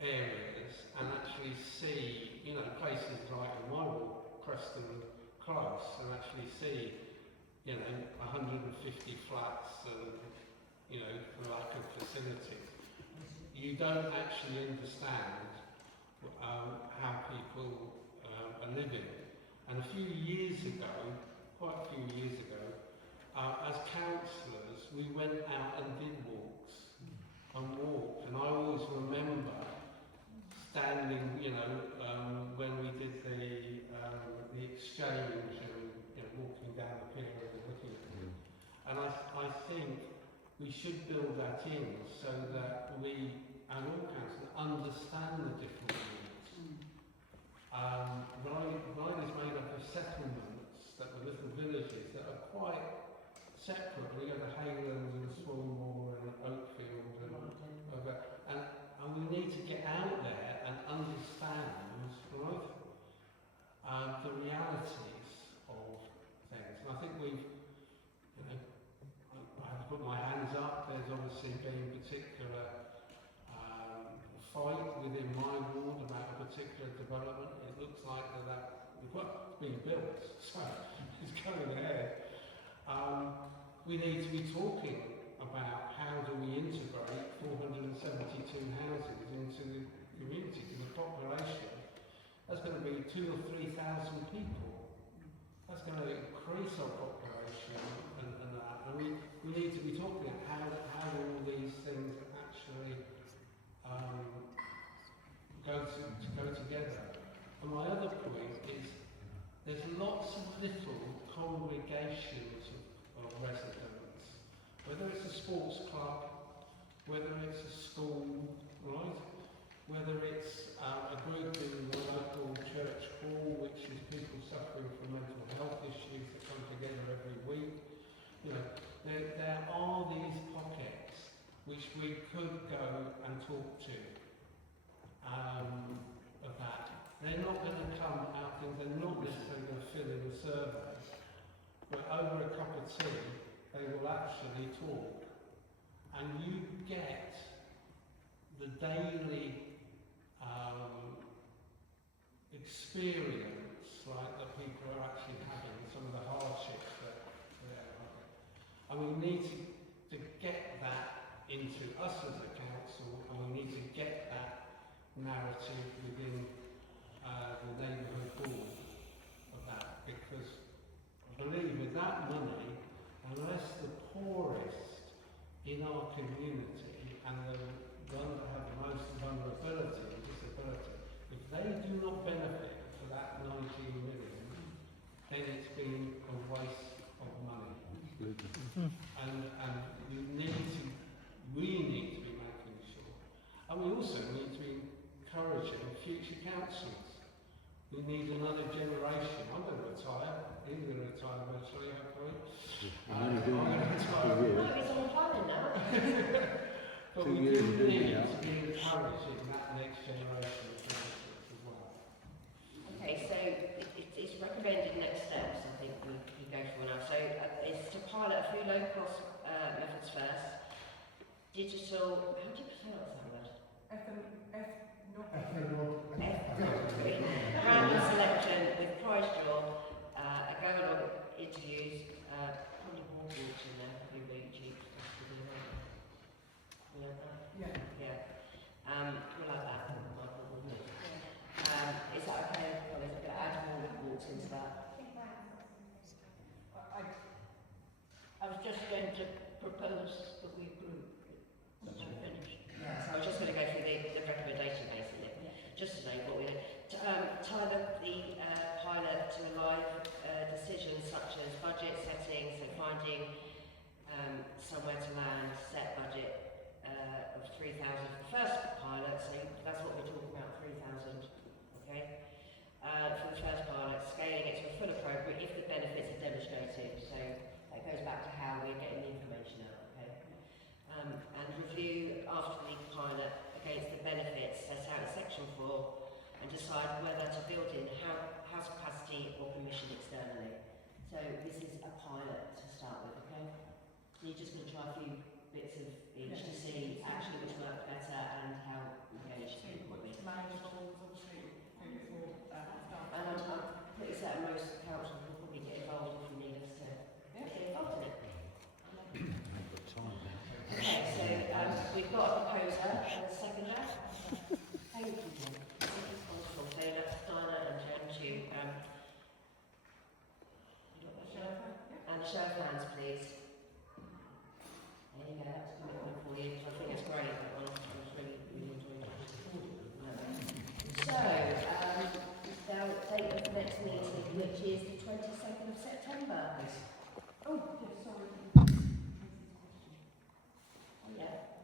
areas and actually see, places like in my walk, Preston Close, and actually see, 150 flats and, lack of facilities, you don't actually understand how people are living. And quite a few years ago, as councillors, we went out and did walks and walked, and I always remember standing, when we did the exchange and walking down the pier and looking at that in so that we, and all councils, understand the different units. Ryde is made up of settlements that are little villages that are quite separate. We have the Haylands and Swanmore and Oakfield and we need to get out there and understand, right, the realities of things. And I think we've, you know, I have to put my hands up. There's obviously been particular fight within my ward about a particular development. It looks like it's being built, so it's going ahead. We need to be talking about how do we integrate 472 houses into the community, to the population. That's going to be 2,000 or 3,000 people. That's going to increase our population and that. And we need to be talking about how all these things actually go together. And my other point is there's lots of little congregations of residents, whether it's a sports club, whether it's a school, right? Whether it's a group in the local church hall, which is people suffering from mental health issues that come together every week. You know, there are these pockets which we could go and talk to of that. They're not going to come out, they're not necessarily going to fill in the survey, but over a cup of tea, they will actually talk. And you get the daily experience, right, that people are actually having, some of the hardships that they're having. And we need to get that into us as a council, and we need to get that narrative within the neighbourhood board of that, because I believe with that money, unless the poorest in our community and the ones that have the most vulnerability and disability, if they do not benefit for that 19 million, then it's been a waste of money. And we need to be making sure. And we also need to be encouraging future councils. We need another generation. I'm going to retire. He's going to retire eventually, hopefully. I'm going to retire. No, he's on planning now. But we do need to be encouraging that next generation of councillors as well. Okay, so it's recommended next steps, I think we go for now. So it's to pilot a few low-cost methods first. Digital, how do you pronounce that word? Random selection with prize draw, a go-along interviews, probably more walks in there, probably really cheap. We like that? Yeah. We like that, Michael, wouldn't it? Is that okay? Well, is it going to add more walks into that? I was just going to propose that we group once we finish. Yeah, so I was just going to go through the recommendation basically, just to know what we're tie the pilot to live decisions such as budget setting, so finding somewhere to land, set budget of 3,000 for the first pilot, so that's what we're talking about, 3,000, okay? For the first pilot, scaling it to a fuller programme if the benefits are demonstrated, so that goes back to how we're getting the information out, okay? And review after the pilot against the benefits set out in section 4 and decide whether to build in house capacity or commission externally. So this is a pilot to start with, okay? So you're just going to try a few bits of each to see actually which works better and how engaged people will be. And I'm pretty certain most councils will probably get involved if you need us to get involved in it. Okay, so we've got a proposer and a seconder. Thank you, Jen. So that's Diana and Jen to you got the show? And a show of hands, please. There you go, that's a good one for you, because I think it's great, that one. I was really enjoying that. So, now date of the next meeting, which is the 22nd of September. Oh, sorry. Oh, yeah.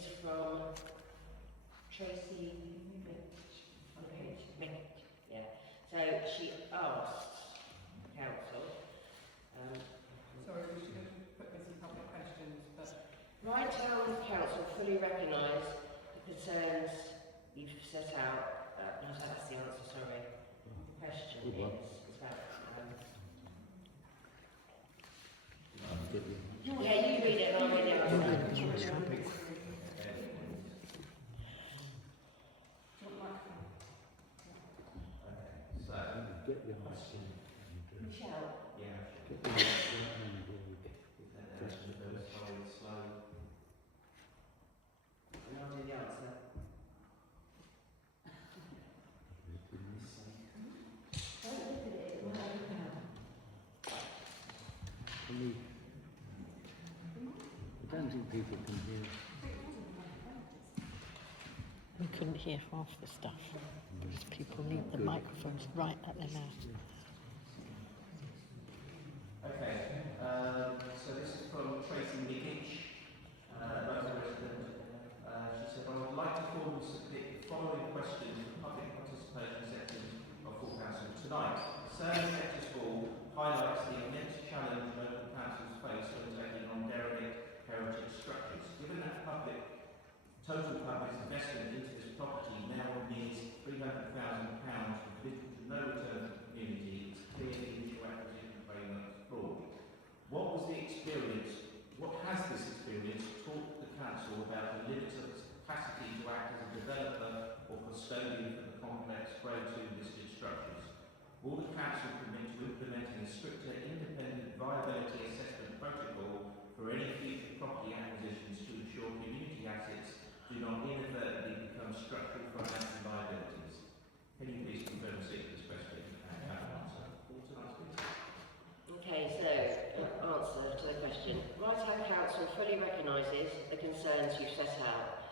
is from Tracy yeah. So she asked council. Sorry, we should have put this in public questions, but Ryde Town Council fully recognise the concerns you've set out. No, that's the answer, sorry. The question is about... yeah, you read it and I'll read the answer. Michelle? And I'll do the answer. Don't look at it, it will help you out. I don't think people can hear. We couldn't hear half the stuff because people need the microphones right at their mouth. Okay, so this is from Tracy Mickich, local resident. She said, I would like to formally submit the following questions for public participation section of full council tonight. Concerning Sectors Hall highlights the immense challenge local councils face when taking on derelict heritage structures. Given that total public investment into this property now means £300,000 with little to no return to the community, it's clear the initial acquisition framework is flawed. What was the experience, what has this experience taught the council about the limits of its capacity to act as a developer or custodian for the complex Grade 2 listed structures? Will the council commit to implementing a stricter independent viability assessment protocol for any future property acquisitions to ensure community assets do not inadvertently become structural financial liabilities? Can you please confirm receipt of this question and have an answer for tonight's meeting? Okay, so answer to the question. Ryde Town Council fully recognises the concerns you've set out.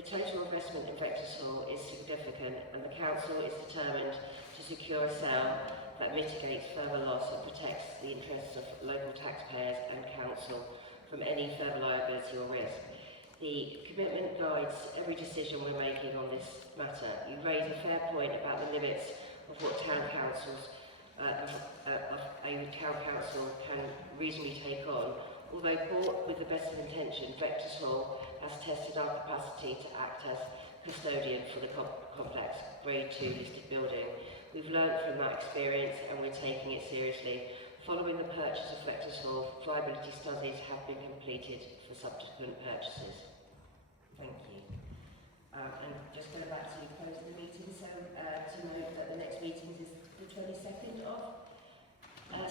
The total investment in Vectors Hall is significant and the council is determined to secure a sale that mitigates further loss and protects the interests of local taxpayers and council from any further liability or risk. The commitment guides every decision we're making on this matter. You raise a fair point about the limits of what town councils a town council can reasonably take on. Although bought with the best of intention, Vectors Hall has tested our capacity to act as custodian for the complex Grade 2 listed building. We've learned from that experience and we're taking it seriously. Following the purchase of Vectors Hall, viability studies have been completed for subsequent purchases. Thank you. And just going back to close the meeting, so to note that the next meeting is the 22nd of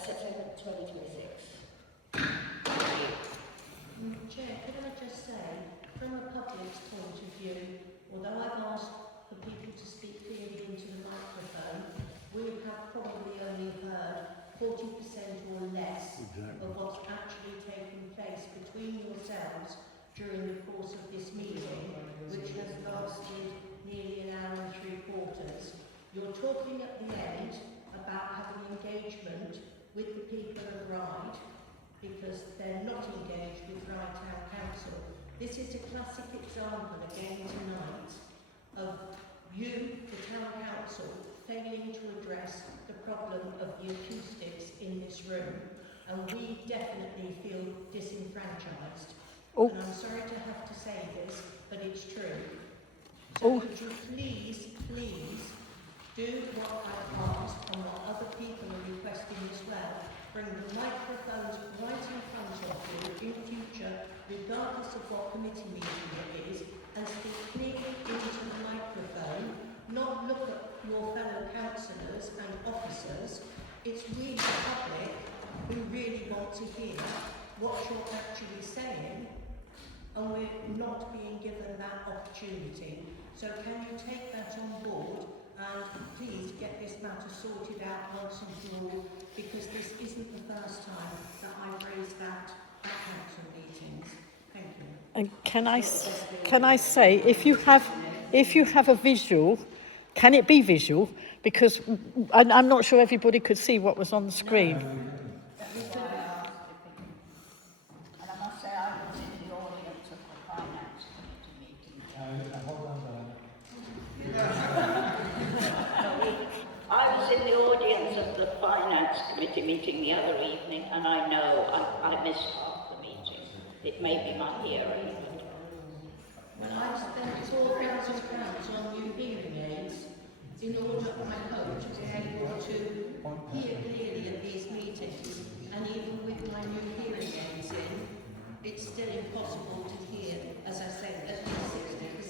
September 2026. Chair, could I just say, from a public's point of view, although I've asked for people to speak clearly into the microphone, we have probably only heard 40% or less of what's actually taken place between yourselves during the course of this meeting, which has lasted nearly an hour and 3/4. You're talking at the end about having engagement with the people of Ryde, because they're not engaged with Ryde Town Council. This is a classic example again tonight of you, the Town Council, failing to address the problem of the acoustics in this room, and we definitely feel disenfranchised. Oh. And I'm sorry to have to say this, but it's true. So would you please do what I've asked and what other people are requesting as well. Bring the microphones right in front of you in future, regardless of what committee meeting it is, and speak clearly into the microphone, not look at your fellow councillors and officers. It's really the public who really want to hear what you're actually saying, and we're not being given that opportunity. So can you take that on board and please get this matter sorted out once and for all, because this isn't the first time that I've raised that at council meetings. Thank you. And can I say, if you have a visual, can it be visual? Because I'm not sure everybody could see what was on the screen. And I must say, I was in the audience of the finance meeting the other evening, and I know I missed half the meeting. It may be my hearing. When I spent £4,000 on new hearing aids in order, I hope, to be able to hear clearly at these meetings, and even with my new hearing aids in, it's still impossible to hear, as I said, at least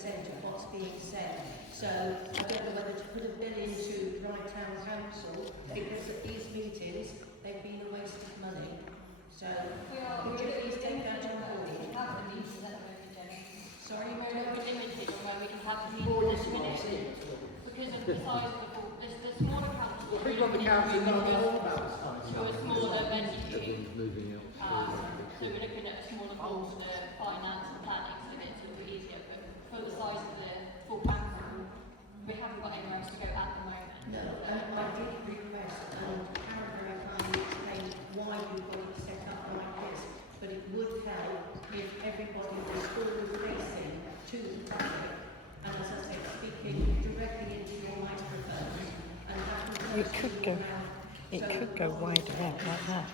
60% of what's being said. So I don't know whether to put a bill into Ryde Town Council, because at these meetings they've been a waste of money. So would you please take that on board? Sorry, We're limited on where we can have the meeting because of the size of the smaller council. Well, people on the council know all about the size. So a smaller venue. So we're looking at a smaller hall for the finance and planning, so it's a little bit easier. But for the size of the full council, we haven't got anywhere else to go at the moment. No, and I did request, and Karen very kindly explained why you've got it set up like this, but it would help if everybody was forward facing to the public, and as I said, speaking directly into your microphone, and having It could go wider out like that.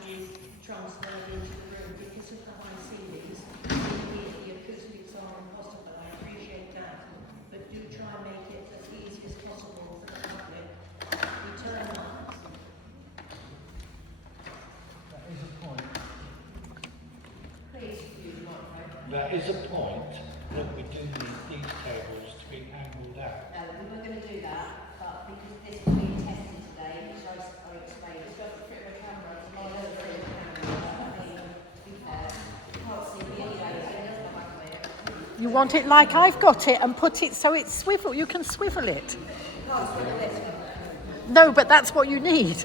transferred into the room because of the high ceilings. The acoustics are impossible, I appreciate that, but do try and make it as easy as possible for the public. We turn up. That is a point. Please use the microphone. That is a point that we do need these tables to be angled out. We were going to do that, but because this was being tested today, which I explained, it's got to fit the camera, it's not over the camera. I mean, to be fair, you can't see me anyway, so it doesn't matter where. You want it like I've got it and put it so it's swivel. You can swivel it. You can't swivel this one. No, but that's what you need.